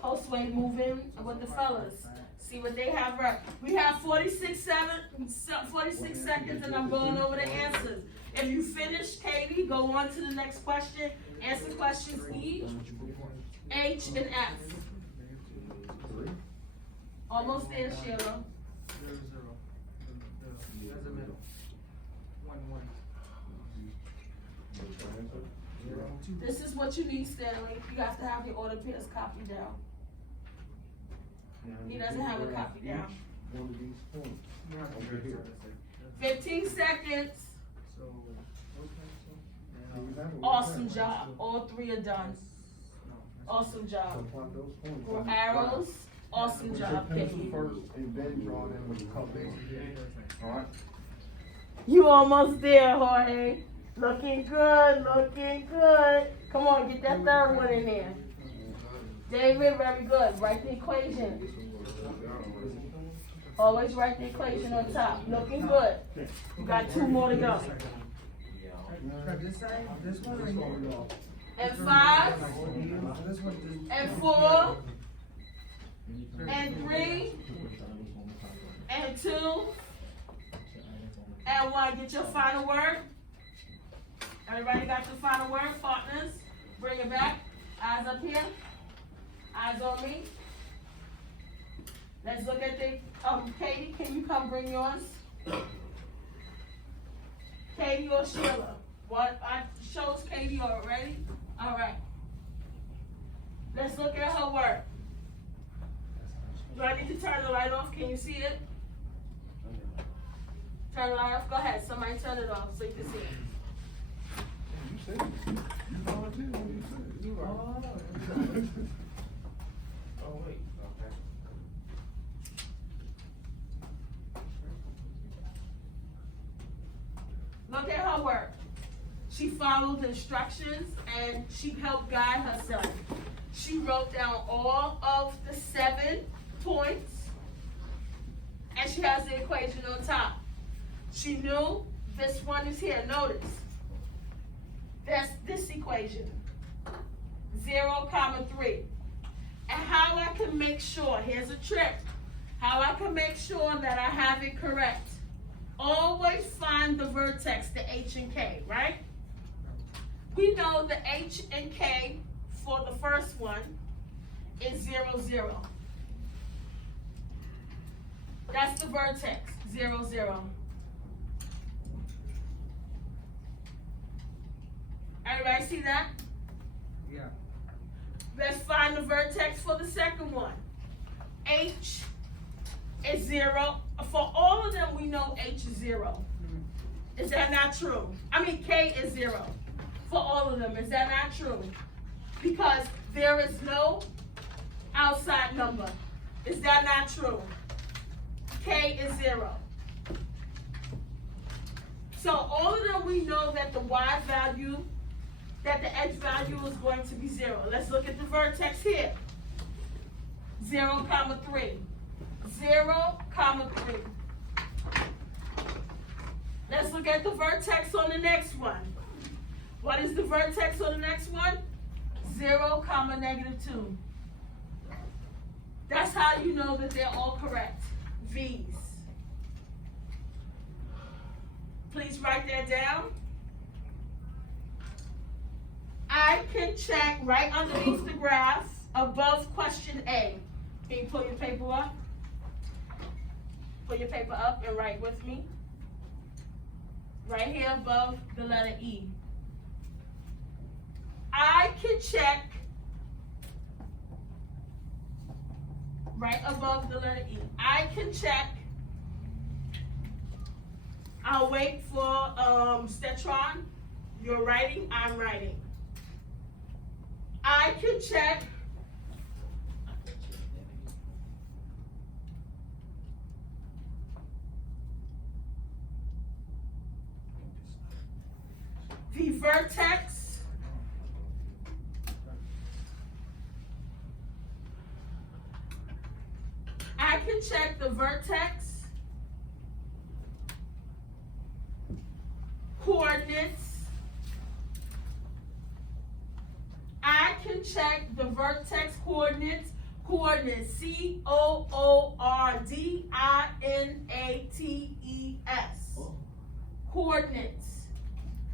Postway moving with the fellas, see what they have right. We have 46 seconds and I'm going over the answers. If you finish, Katie, go on to the next question, answer questions E, H, and F. 3? Almost there, Sheila. 0, 0. That's the middle. 1, 1. What's your answer? 0? This is what you need, Stanley. You have to have your order pairs copied down. Now He you doesn't can have a grab copy down. each one of these points. Over here. 15 seconds. So, See what happened? Awesome job. All 3 are done. Awesome So job. plot those points. For arrows, awesome Put your job, pencil Katie. first and then draw them with the colors. Alright? You almost there, Jorge. Looking good, looking good. Come on, get that third one in there. David, very good. Write the equation. Always write the equation on top. Looking good. You got 2 more to go. This side, this one right here. And 5, This one, and 4, and 3, and 2, and 1. Get your final word. Everybody got your final word, partners? Bring it back. Eyes up here. Eyes on me. Let's look at the, Katie, can you come bring yours? Katie or Sheila? What, I chose Katie already? All right. Let's look at her work. Do I need to turn the light off? Can you see it? Turn the light off? Go ahead. Somebody turn it off so you can see it. You said it. You volunteered when you said it. Oh, wait, okay. Look at her work. She followed the instructions and she helped guide herself. She wrote down all of the 7 points and she has the equation on top. She knew this one is here. Notice. That's this equation. 0, 3. And how I can make sure, here's a trick, how I can make sure that I have it correct. Always find the vertex, the H and K, right? We know the H and K for the first one is 0, 0. That's the vertex, 0, 0. Everybody see that? Yeah. Let's find the vertex for the second one. H is 0. For all of them, we know H is 0. Is that not true? I mean, K is 0. For all of them, is that not true? Because there is no outside number. Is that not true? K is 0. So all of them, we know that the Y value, that the X value is going to be 0. Let's look at the vertex here. 0, 3. 0, 3. Let's look at the vertex on the next one. What is the vertex on the next one? 0, -2. That's how you know that they're all correct. V's. Please write that down. I can check right underneath the graph above question A. Can you pull your paper up? Pull your paper up and write with me. Right here above the letter E. I can check right above the letter E. I can check. I'll wait for Stetron. You're writing, I'm writing. I can check the vertex I can check the vertex coordinates. I can check the vertex coordinates, coordinates. Coordinates.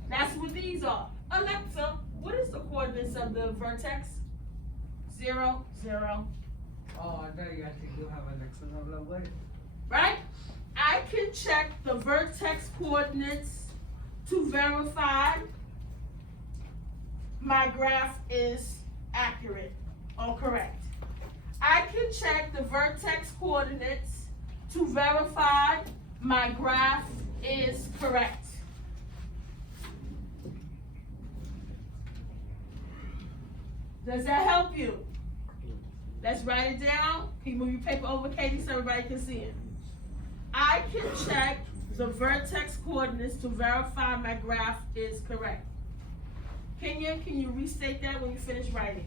That's what these are. Alexa, what is the coordinates of the vertex? 0, 0. Oh, I thought you actually do have an Excel of that way. Right? I can check the vertex coordinates to verify my graph is accurate or correct. I can check the vertex coordinates to verify my graph is correct. Does that help you? Let's write it down. Can you move your paper over, Katie, so everybody can see it? I can check the vertex coordinates to verify my graph is correct. Kenya, can you restate that when you finish writing?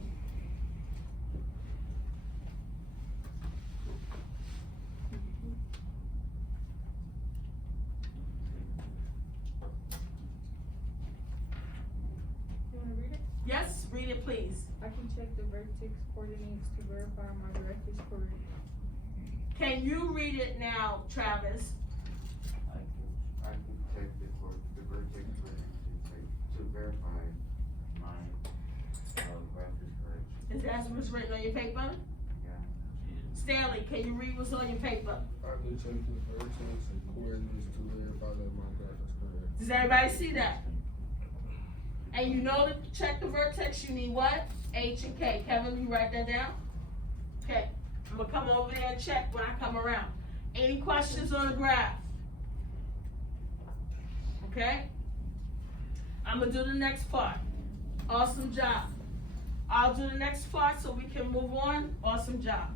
You want to read it? Yes, read it, please. I can check the vertex coordinates to verify my graph is correct. Can you read it now, Travis? I can check the vertex coordinates to verify my graph is correct. Is that what's written on your paper? Yeah. Stanley, can you read what's on your paper? I can check the vertex and coordinates to verify that my graph is correct. Does everybody see that? And you know to check the vertex, you need what? H and K. Kevin, you write that down? Okay. I'm gonna come over there and check when I come around. Any questions on the graph? Okay? I'm gonna do the next part. Awesome job. I'll do the next part so we can move on. Awesome job.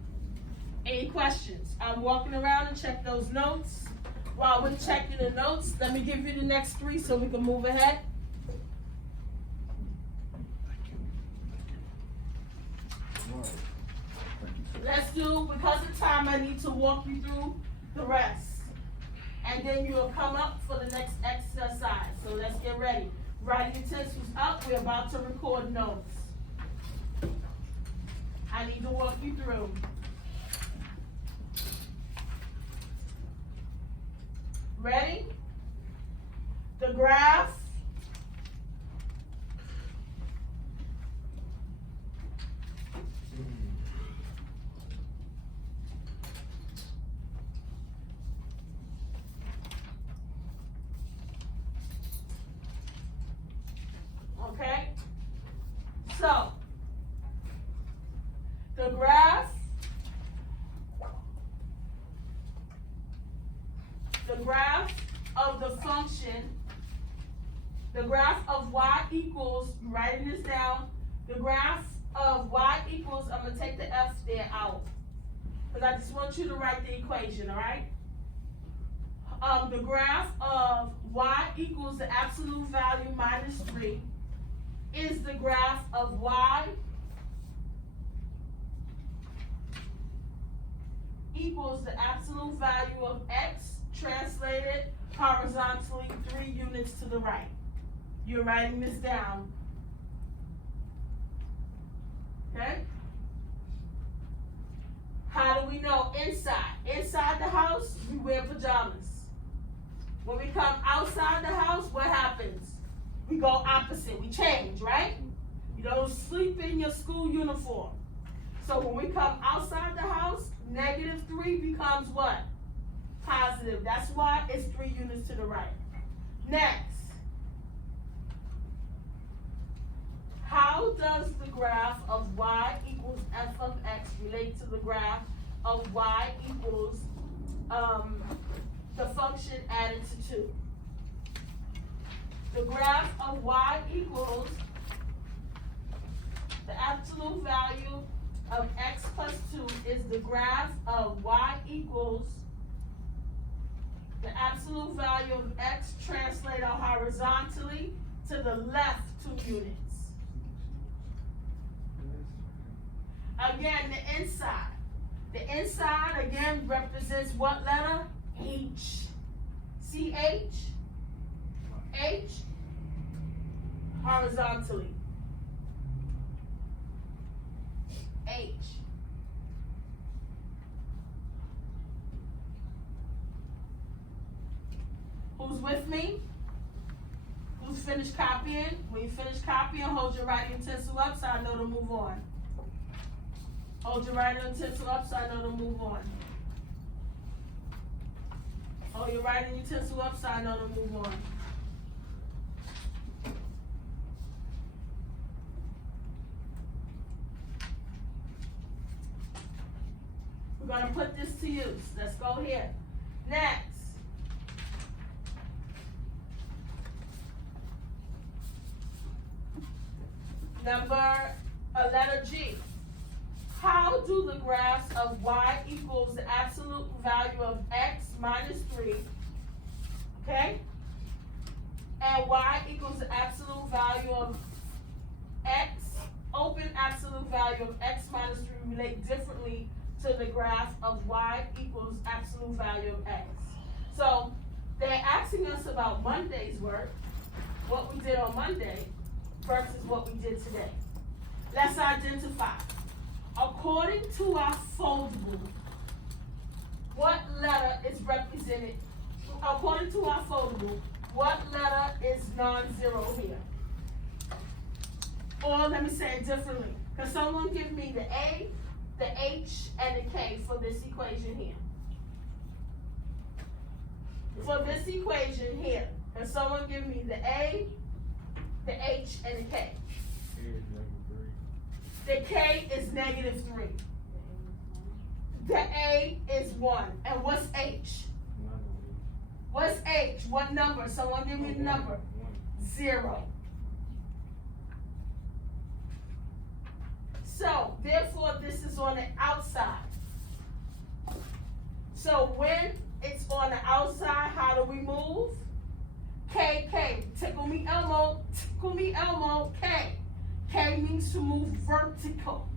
Any questions? I'm walking around and check those notes. While we're checking the notes, let me give you the next 3 so we can move ahead. Let's do, because of time, I need to walk you through the rest. And then you'll come up for the next exercise. So let's get ready. Writing utensils up, we're about to record notes. I need to walk you through. Ready? The graph. Okay? graph of the function, the graph of y equals, writing this down, the graph of y equals, I'm gonna take the f there out. Because I just want you to write the equation, all right? The graph of y equals the absolute value minus 3 is the graph of y equals the absolute value of x translated horizontally 3 units to the right. You're writing this down. Okay? How do we know inside? Inside the house, we wear pajamas. When we come outside the house, what happens? We go opposite, we change, right? You don't sleep in your school uniform. So when we come outside the house, -3 becomes what? Positive. That's why it's 3 units to the right. Next, how does the graph of y equals f of x relate to the graph of y equals the function added to 2? The graph of y equals the absolute value of x plus 2 is the graph of y equals the absolute value of x translated horizontally to the left 2 units. Again, the inside. The inside, again, represents what letter? H. C-H? H? Horizontally. H. Who's with me? Who's finished copying? When you finish copying, hold your writing utensil up so I know to move on. Hold your writing utensil up so I know to move on. Hold your writing utensil up so I know to move on. We're gonna put this to use. Let's go here. Next. Letter G. How do the graphs of y equals the absolute value of x minus 3, okay, and y equals the absolute value of x, open absolute value of x minus 3 relate differently to the graph of y equals absolute value of x? So they're asking us about Monday's work, what we did on Monday versus what we did today. Let's identify. According to our foldable, what letter is represented? According to our foldable, what letter is non-zero here? Or let me say it differently. Can someone give me the A, the H, and the K for this equation here? For this equation here, can someone give me the A, the H, and the K? The K is -3. The A is 1. And what's H? What's H? What number? Someone give me the number. 0. So, therefore, this is on the outside. So, when it's on the outside, how do we move? K, K. Tickle me Elmo, K. K means to move vertical,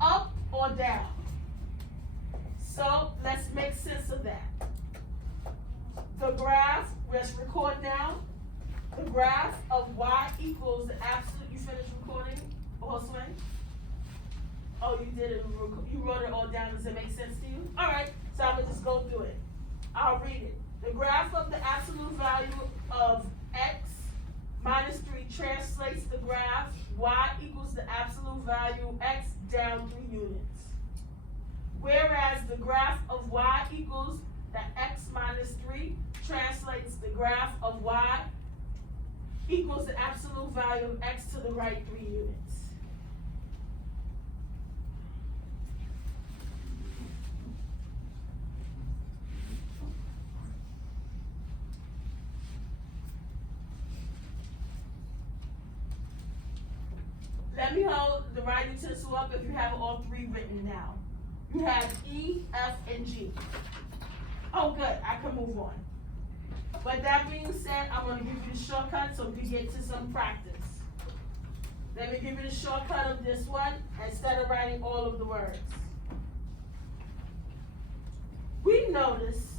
up or down. So let's make sense of that. The graph, let's record now. The graph of y equals the absolute, you finished recording, Swing? Oh, you did it, you wrote it all down, does it make sense to you? All right, so I'm gonna just go through it. I'll read it. The graph of the absolute value of x minus 3 translates the graph y equals the absolute value x down 3 units. Whereas the graph of y equals the x minus 3 translates the graph of y equals the absolute value of x to the right 3 units. let me hold the writing utensil up if you have all three written now. You have E, F, and G. Oh, good, I can move on. But that being said, I'm gonna give you the shortcut so we can get to some practice. Let me give you the shortcut of this one instead of writing all of the words. We notice,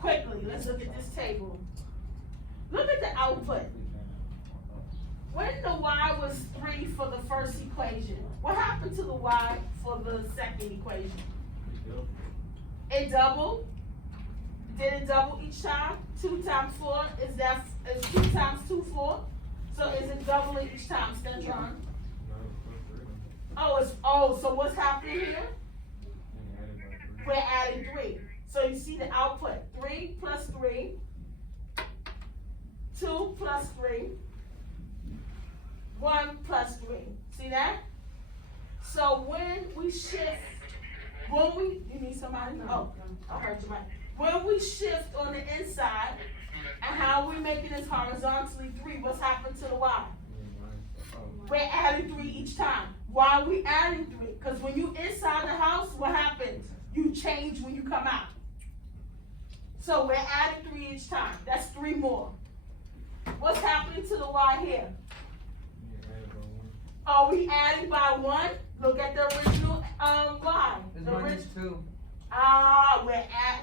quickly, let's look at this table. Look at the output. When the y was 3 for the first equation, what happened to the y for the second equation? It doubled. Did it double each time? 2 times 4, is 2 times 2, 4? So is it doubling each time, Stentron? So what's happening here? We're adding 3. So you see the output, 3 plus 3, 2 plus 3, 1 plus 3. See that? So when we shift, you need somebody? Oh, I heard you, Mike. When we shift on the inside, and how we're making this horizontally 3, what's happened to the y? We're adding 3 each time. Why are we adding 3? Because when you inside the house, what happens? You change when you come out. So we're adding 3 each time. That's 3 more. What's happening to the y here? Are we adding by 1? Look at the original y. It's minus 2.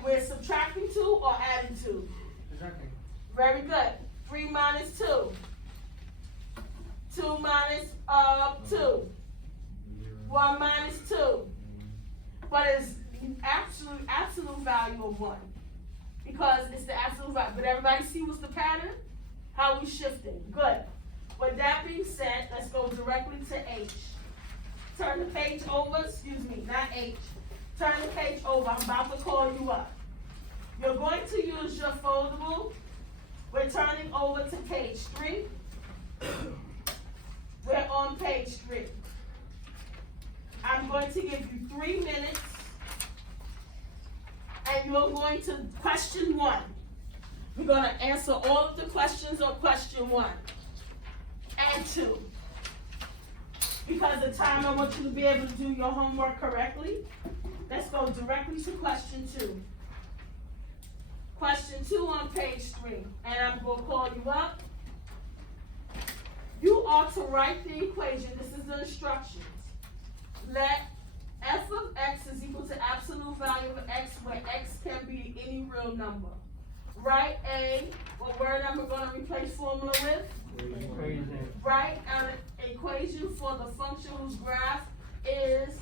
We're subtracting 2 or adding 2? Subtracting. Very good. 3 minus 2. 2 minus 2. 1 minus 2. But it's absolute value of 1. Because it's the absolute value. But everybody see what's the pattern? How we shifting. Good. With that being said, let's go directly to H. Turn the page over, excuse me, not H. Turn the page over, I'm about to call you up. You're going to use your foldable. We're turning over to page 3. We're on page 3. I'm going to give you 3 minutes, and you're going to question 1. We're going to answer all of the questions on question 1 and 2. Because of time, I want you to be able to do your homework correctly. Let's go directly to question 2. Question 2 on page 3, and I'm going to call you up. You are to write the equation. This is the instructions. Let f of x is equal to absolute value of x, where x can be any real number. Write what word I'm going to replace formula with? Write an equation for the function whose graph is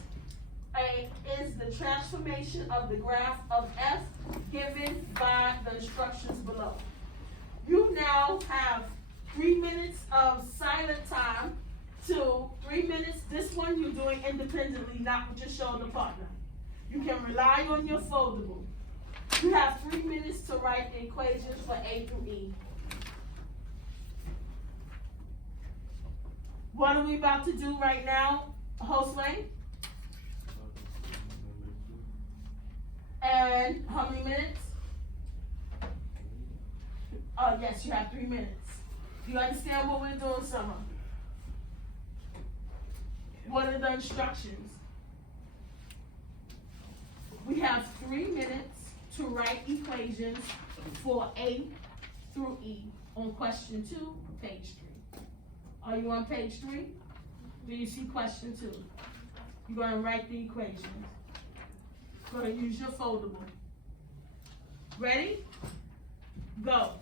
the transformation of the graph of f given by the instructions below. You now have 3 minutes of silent time to 3 minutes. This one you're doing independently, not with your shoulder partner. You can rely on your foldable. You have 3 minutes to write the equations for A through E. What are we about to do right now, Josue? And how many minutes? Oh, yes, you have 3 minutes. Do you understand what we're doing, Summer? What are the instructions? We have 3 minutes to write equations for A through E on question 2, page 3. Are you on page 3? Do you see question 2? You're going to write the equations. You're going to use your foldable. Ready? Go.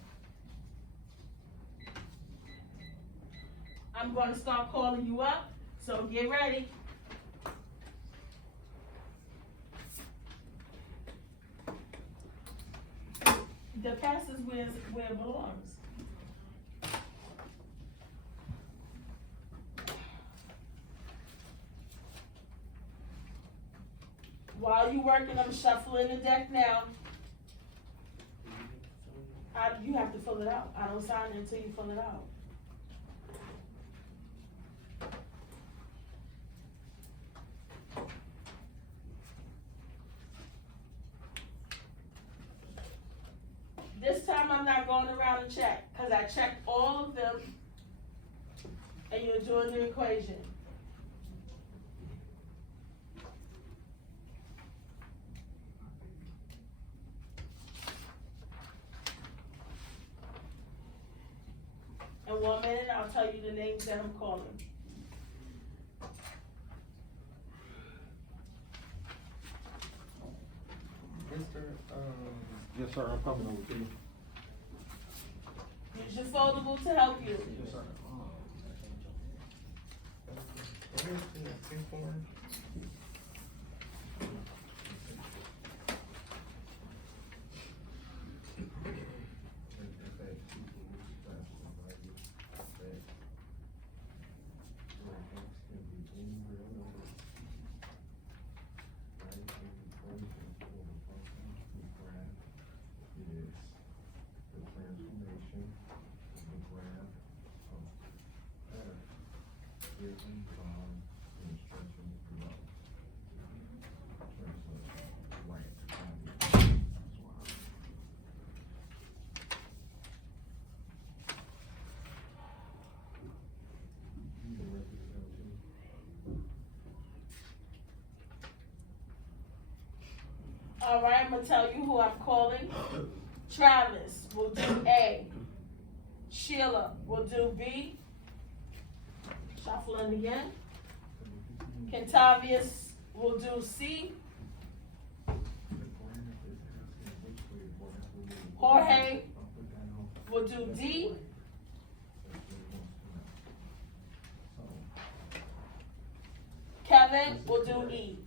I'm going to start calling you up, so get ready. The pass is where it belongs. While you're working, I'm shuffling the deck now. You have to fill it out. I don't sign it until you fill it out. This time I'm not going around and check, because I checked all of them, and you're doing the equation. 1 minute, I'll tell you the names that I'm calling. Yes, sir, I'm coming over to you. Use your foldable to help you. Yes, sir. All right, I'm gonna tell you who I'm calling. Travis will do A. Sheila will do B. Shuffling again. Kentavious will do C. Jorge will do D. Kevin will do E.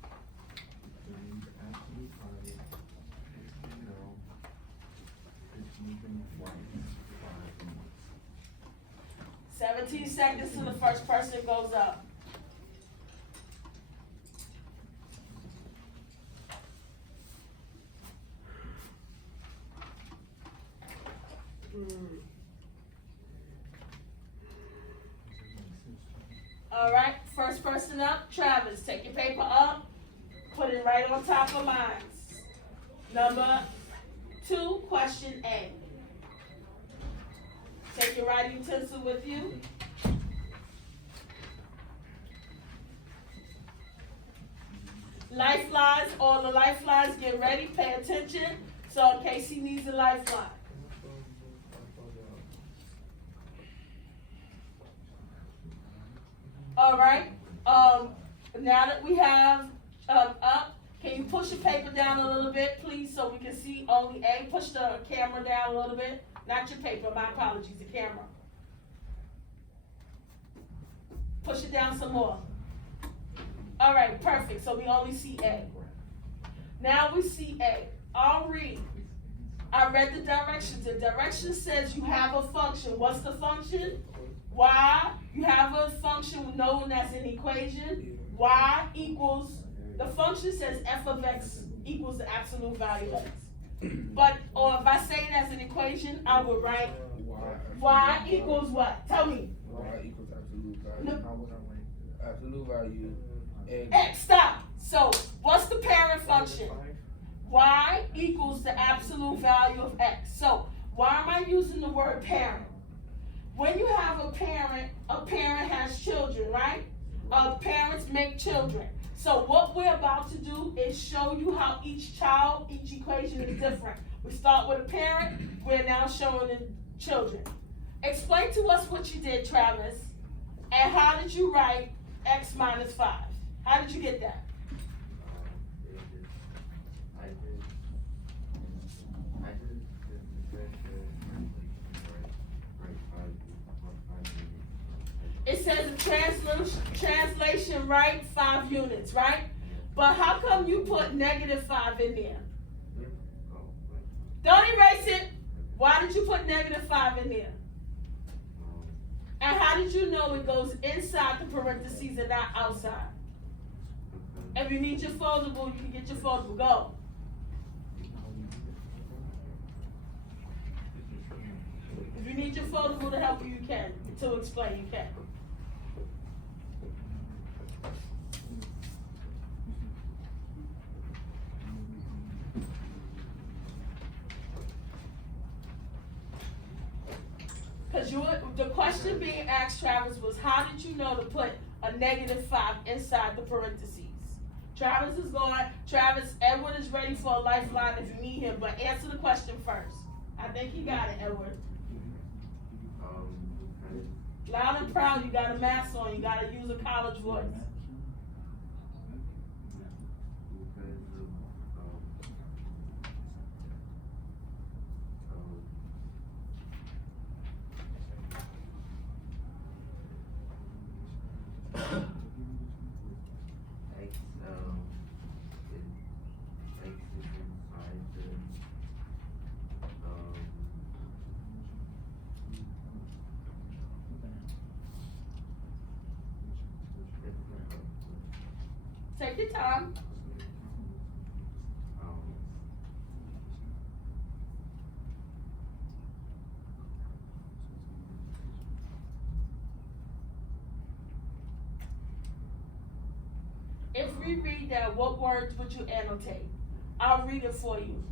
$17 seconds till the first person goes up. All right, first person up, Travis. Take your paper up, put it right on top of mine. Number 2, question A. Take your writing utensil with you. Lifelines, all the lifelines, get ready, pay attention. So in case he needs a lifeline. All right, now that we have up, can you push the paper down a little bit, please, so we can see only A? Push the camera down a little bit. Not your paper, my apologies, the camera. Push it down some more. All right, perfect, so we only see A. Now we see A. I'll read. I read the directions. The direction says you have a function. What's the function? Y. You have a function known as an equation. Y equals, the function says f of x equals the absolute value of x. But, or if I say it as an equation, I would write y equals what? Tell me. Y equals absolute value. How would I write absolute value? X, stop. So, what's the parent function? Y equals the absolute value of x. So, why am I using the word parent? When you have a parent has children, right? Parents make children. So what we're about to do is show you how each equation is different. We start with a parent, we're now showing the children. Explain to us what you did, Travis, and how did you write x minus 5? How did you get that? It says a translation right 5 units, right? But how come you put -5 in there? Don't erase it. Why did you put -5 in there? And how did you know it goes inside the parentheses and not outside? If you need your foldable, you can get your foldable. Go. If you need your foldable to help you, you can. To explain, you can. Because the question being asked, Travis, was how did you know to put a -5 inside the parentheses? Travis is going, Edward is ready for a lifeline if you need him, but answer the question first. I think he got it, Edward. Loud and proud, you got a mask on, you gotta use a college voice. Take your time. If we read that, what words would you annotate? I'll read it for you.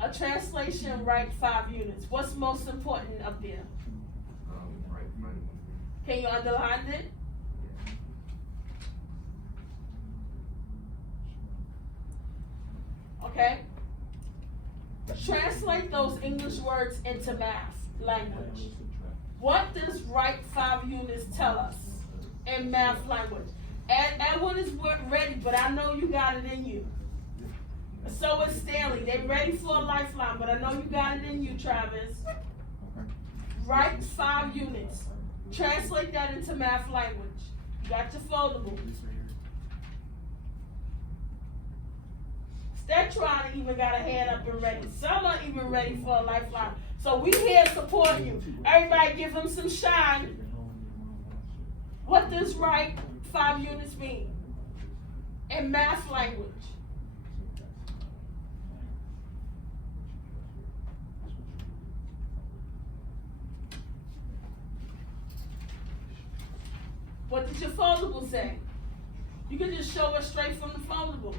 A translation, write 5 units. What's most important up there? Right, Can you underline it? Okay? Translate those English words into math language. What does write 5 units tell us in math language? Edwin is ready, but I know you got it in you. So is Stanley. They ready for a lifeline, but I know you got it in you, Travis. Write 5 units. Translate that into math language. You got your foldables. Stetron even got a hand up and ready. Some are even ready for a lifeline. So we here supporting you. Everybody give them some shine. What does write 5 units mean in math language? What did your foldable say? You can just show it straight from the foldable.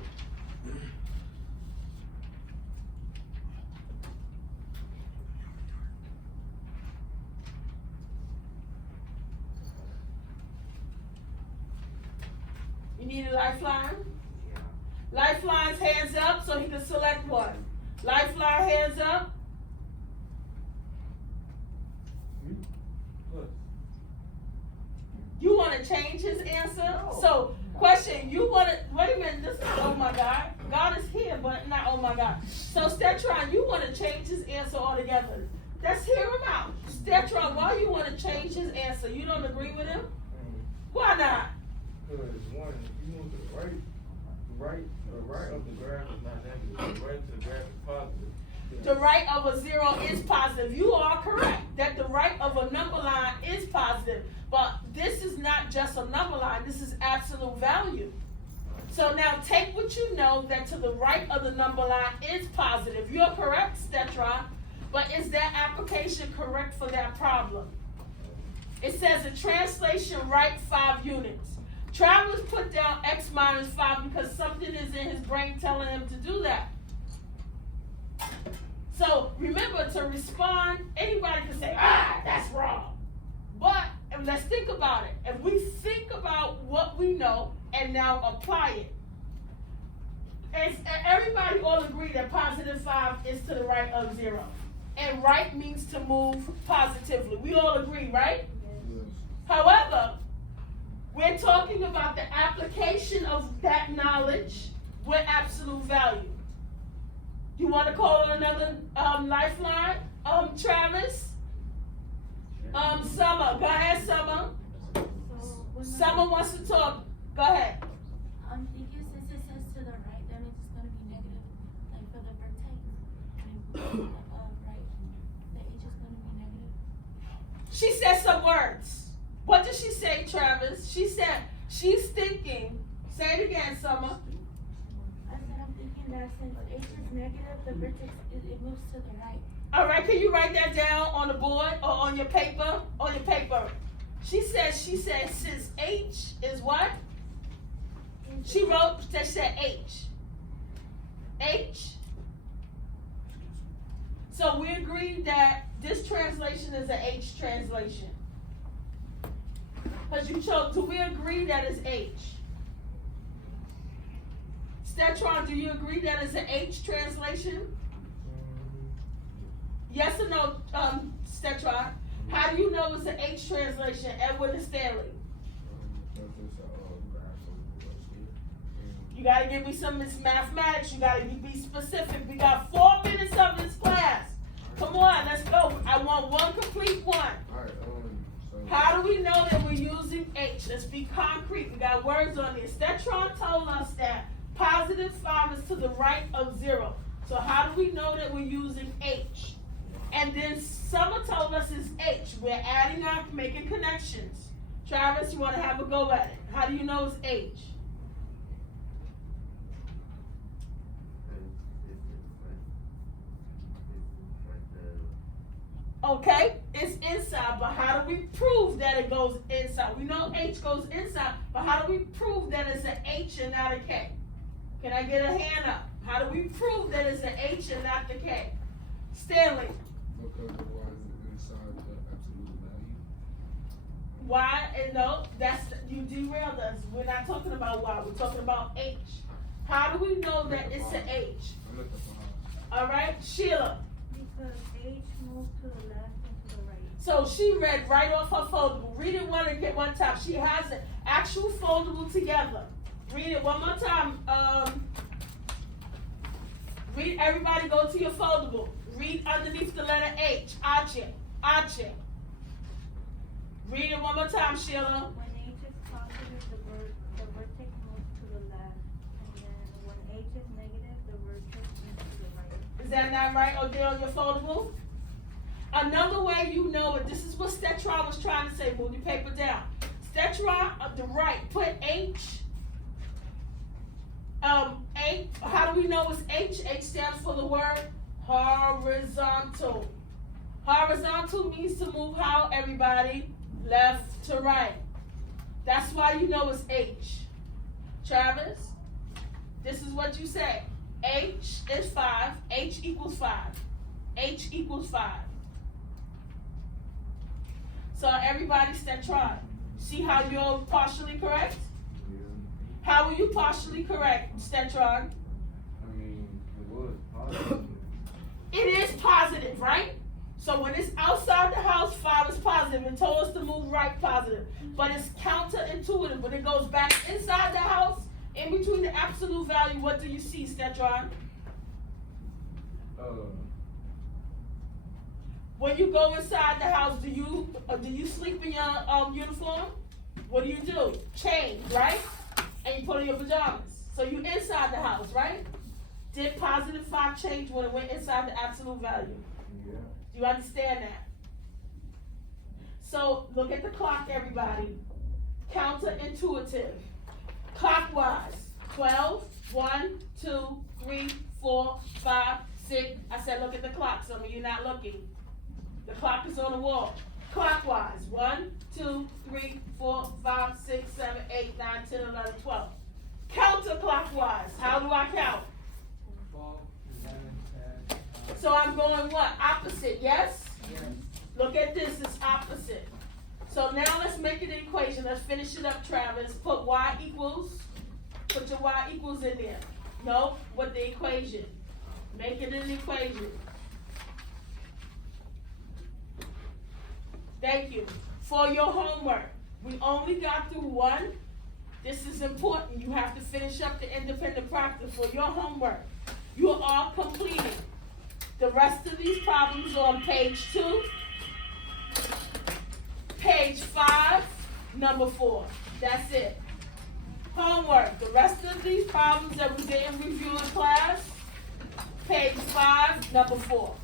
You need a lifeline? Yeah. Lifeline's hands up so he can select one. Lifeline hands up. You want to change his answer? So, question, you want to, wait a minute, this is, oh my God. God is here, but not oh my God. So, Stetron, you want to change his answer altogether. Let's hear him out. Stetron, why you want to change his answer? You don't agree with him? Why not? Because one, if you move to the right of the graph is not negative. The right to the graph is positive. The right of a 0 is positive. You are correct that the right of a number line is positive. But this is not just a number line, this is absolute value. So now take what you know that to the right of the number line is positive. You're correct, Stetron, but is that application correct for that problem? It says a translation, write 5 units. Travelers put down x minus 5 because something is in his brain telling him to do that. So remember, to respond, anybody can say, that's wrong. But let's think about it. If we think about what we know and now apply it, and everybody all agree that positive 5 is to the right of 0. And right means to move positively. We all agree, right? Yes. However, we're talking about the application of that knowledge with absolute value. You want to call another lifeline? Travis? Summer. Go ahead, Summer. Summer wants to talk. Go ahead. I'm thinking since it says to the right, that means it's going to be negative, like for the vertex. Right. The H is going to be negative. She said some words. What did she say, Travis? She said she's thinking. Say it again, Summer. I said I'm thinking that since H is negative, the vertex, it moves to the right. All right, can you write that down on the board or on your paper? On your paper. She said since H is what? She wrote, she said H. H. So we agreed that this translation is an H translation. Because you chose, do we agree that it's H? Stetron, do you agree that it's an H translation? Yes or no, Stetron? How do you know it's an H translation, Edward and Stanley? Because it's a graph of what's here. You gotta give me some of this mathematics, you gotta be specific. We got 4 minutes of this class. Come on, let's go. I want one complete one. Alright, so. How do we know that we're using H? Let's be concrete. We got words on here. Stetron told us that positive 5 is to the right of 0. So how do we know that we're using H? And then Summer told us it's H. We're adding up, making connections. Travis, you want to have a go at it? How do you know it's H? Okay, it's inside, but how do we prove that it goes inside? We know H goes inside, but how do we prove that it's an H and not a K? Can I get a hand up? How do we prove that it's an H and not the K? Stanley. Because why is it inside the absolute value? Y, and no, you derailed us. We're not talking about Y, we're talking about H. How do we know that it's an H? I'm at the behind. All right, Sheila. Because H moves to the left and to the right. So she read right off her foldable. Read it one time. She has an actual foldable together. Read it one more time. Read, everybody go to your foldable. Read underneath the letter H. Ache. Read it one more time, Sheila. When H is positive, the vertex moves to the left. And then when H is negative, the vertex moves to the right. Is that not right, Odell, on your foldable? Another way you know it, this is what Stetron was trying to say. Move your paper down. Stetron, the right, put H. H, how do we know it's H? H stands for the word horizontal. Horizontal means to move how, everybody? Left to right. That's why you know it's H. Travis, this is what you say. H is 5. H equals 5. H equals 5. So everybody Stetron. See how you're partially correct? How are you partially correct, Stetron? I mean, it was positive. It is positive, right? So when it's outside the house, 5 is positive. It told us to move right positive. But it's counterintuitive. When it goes back inside the house, in between the absolute value, what do you see, Stetron? When you go inside the house, do you sleep in your uniform? What do? Change, right? And you put on your pajamas. So you inside the house, right? Did positive 5 change when it went inside the absolute value? Yeah. Do you understand that? So look at the clock, everybody. Counterintuitive. Clockwise. 12, 1, 2, 3, 4, 5, 6. I said look at the clock. Some of you not looking. The clock is on the wall. Clockwise. 1, 2, 3, 4, 5, 6, 7, 8, 9, 10, 11, 12. Counterclockwise. How do I count? 12, 11, 10. So I'm going what? Opposite, yes? Yes. Look at this, it's opposite. So now let's make it an equation. Let's finish it up, Travis. Put y equals, put your y equals in there. No, with the equation. Make it an equation. Thank you. For your homework, we only got through 1. This is important. You have to finish up the independent practice for your homework. You are all completed. The rest of these problems are on page 2, page 5, number 4. That's it. Homework. The rest of these problems that we didn't review in class, page 5, number 4.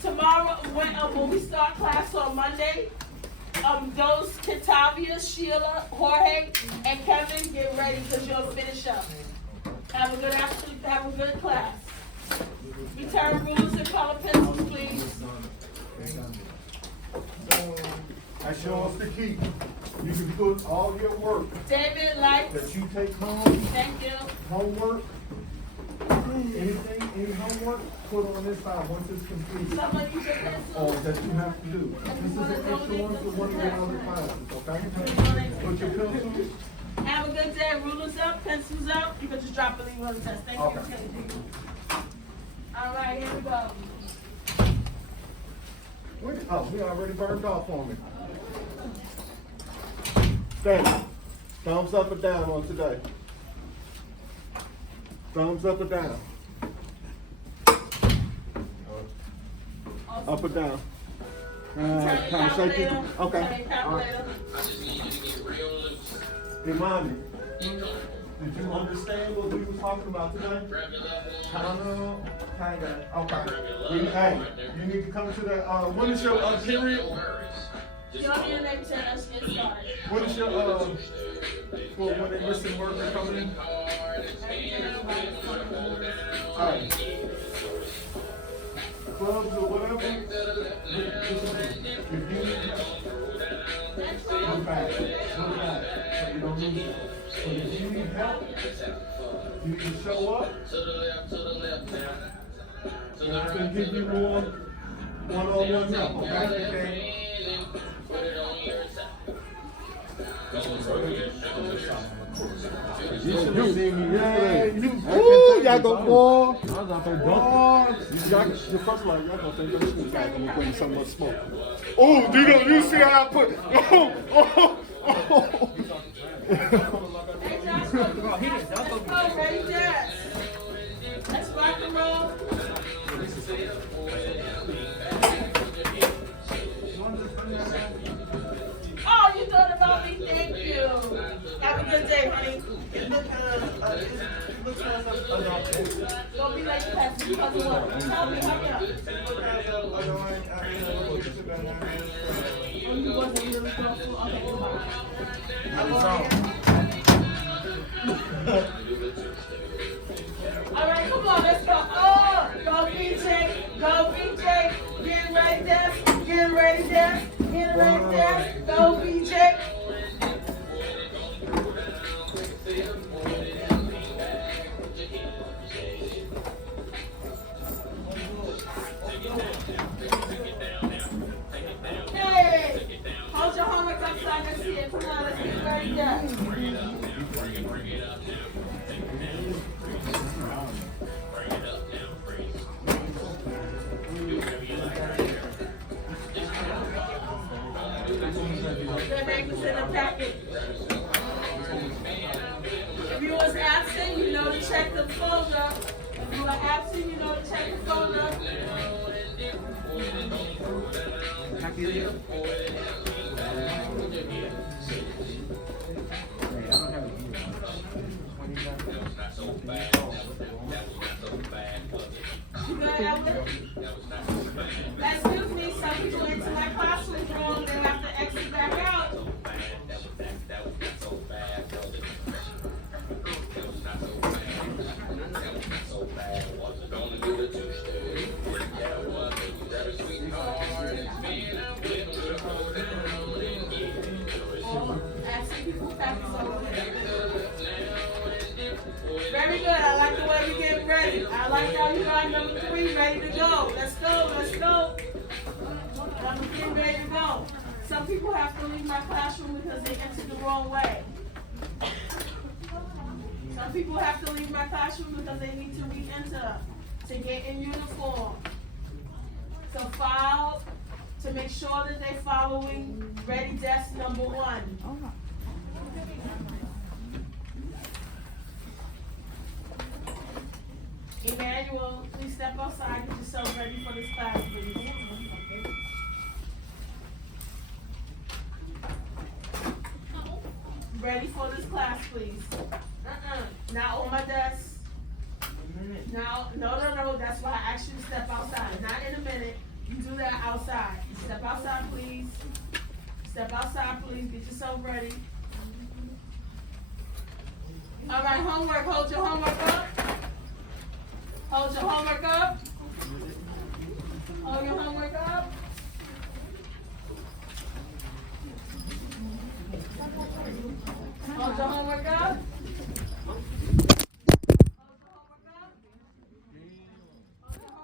Tomorrow, when we start class on Monday, those Catavia, Sheila, Jorge, and Kevin, get ready because you'll finish up. Have a good class. Return rulers and color pencils, please. That's yours to keep. You can put all your work David, lights. that you take home, Thank you. homework, any homework, put on this side once it's complete. Someone use your pencil. That you have to do. This is an extra one for one of your other classes, okay? Put your pencils. Have a good day. Rulers up, pencils up. You can just drop a leave on the test. Thank you. Okay. All right, here we go. Oh, he already burned off on me. Thanks. Thumbs up or down on today? Thumbs up or down? Up or down? Turn your calculator. Okay. Turn your calculator. Imani, did you understand what we were talking about today? Kinda. Okay. Hey, you need to come to that, when is your, period? Your name tell us get started. When is your, for when they missing worker coming in? Alright. Clubs or whatever? If you need look back. So you don't lose it. So if you need help, you can show up. And I can give you one-on-one help, okay? You should have seen me yesterday. Ooh, y'all go, boy. I was out there dunking. The first line, y'all gonna think this guy gonna be putting so much smoke. Oh, you see how I put? Hey, Josh, let's go, ready, Jazz. Let's rock and roll. Oh, you thought about me? Thank you. Have a good day, honey. Don't be late to class because of what? Tell me, hurry up. Oh, you wasn't really going to okay, all right, come on, let's go. Oh, go BJ, go BJ. Getting ready, Des. Getting ready, Des. Getting ready, Des. Go BJ. Hey, hold your homework upside. Let's see it. Come on, let's get ready, Des. That breakfast in the packet. If you was absent, you know to check the folder. If you were absent, you know to check the folder. You good, Albert? Excuse me, some people into my classroom room, they have to exit back out. Asking people practice over there. Very good. I like the way you're getting ready. I like how you got number 3 ready to go. Let's go. Let's go. Number 3 ready to go. Some people have to leave my classroom because they entered the wrong way. Some people have to leave my classroom because they need to re-enter to get in uniform. So file to make sure that they're following ready desk number 1. Emmanuel, please step outside, get yourself ready for this class, please. Ready for this class, please. Not on my desk. No, that's why I asked you to step outside. Not in a minute. You do that outside. Step outside, please. Step outside, please. Get yourself ready. All right, homework. Hold your homework up. Hold your homework up. Hold your homework up. Hold your homework up.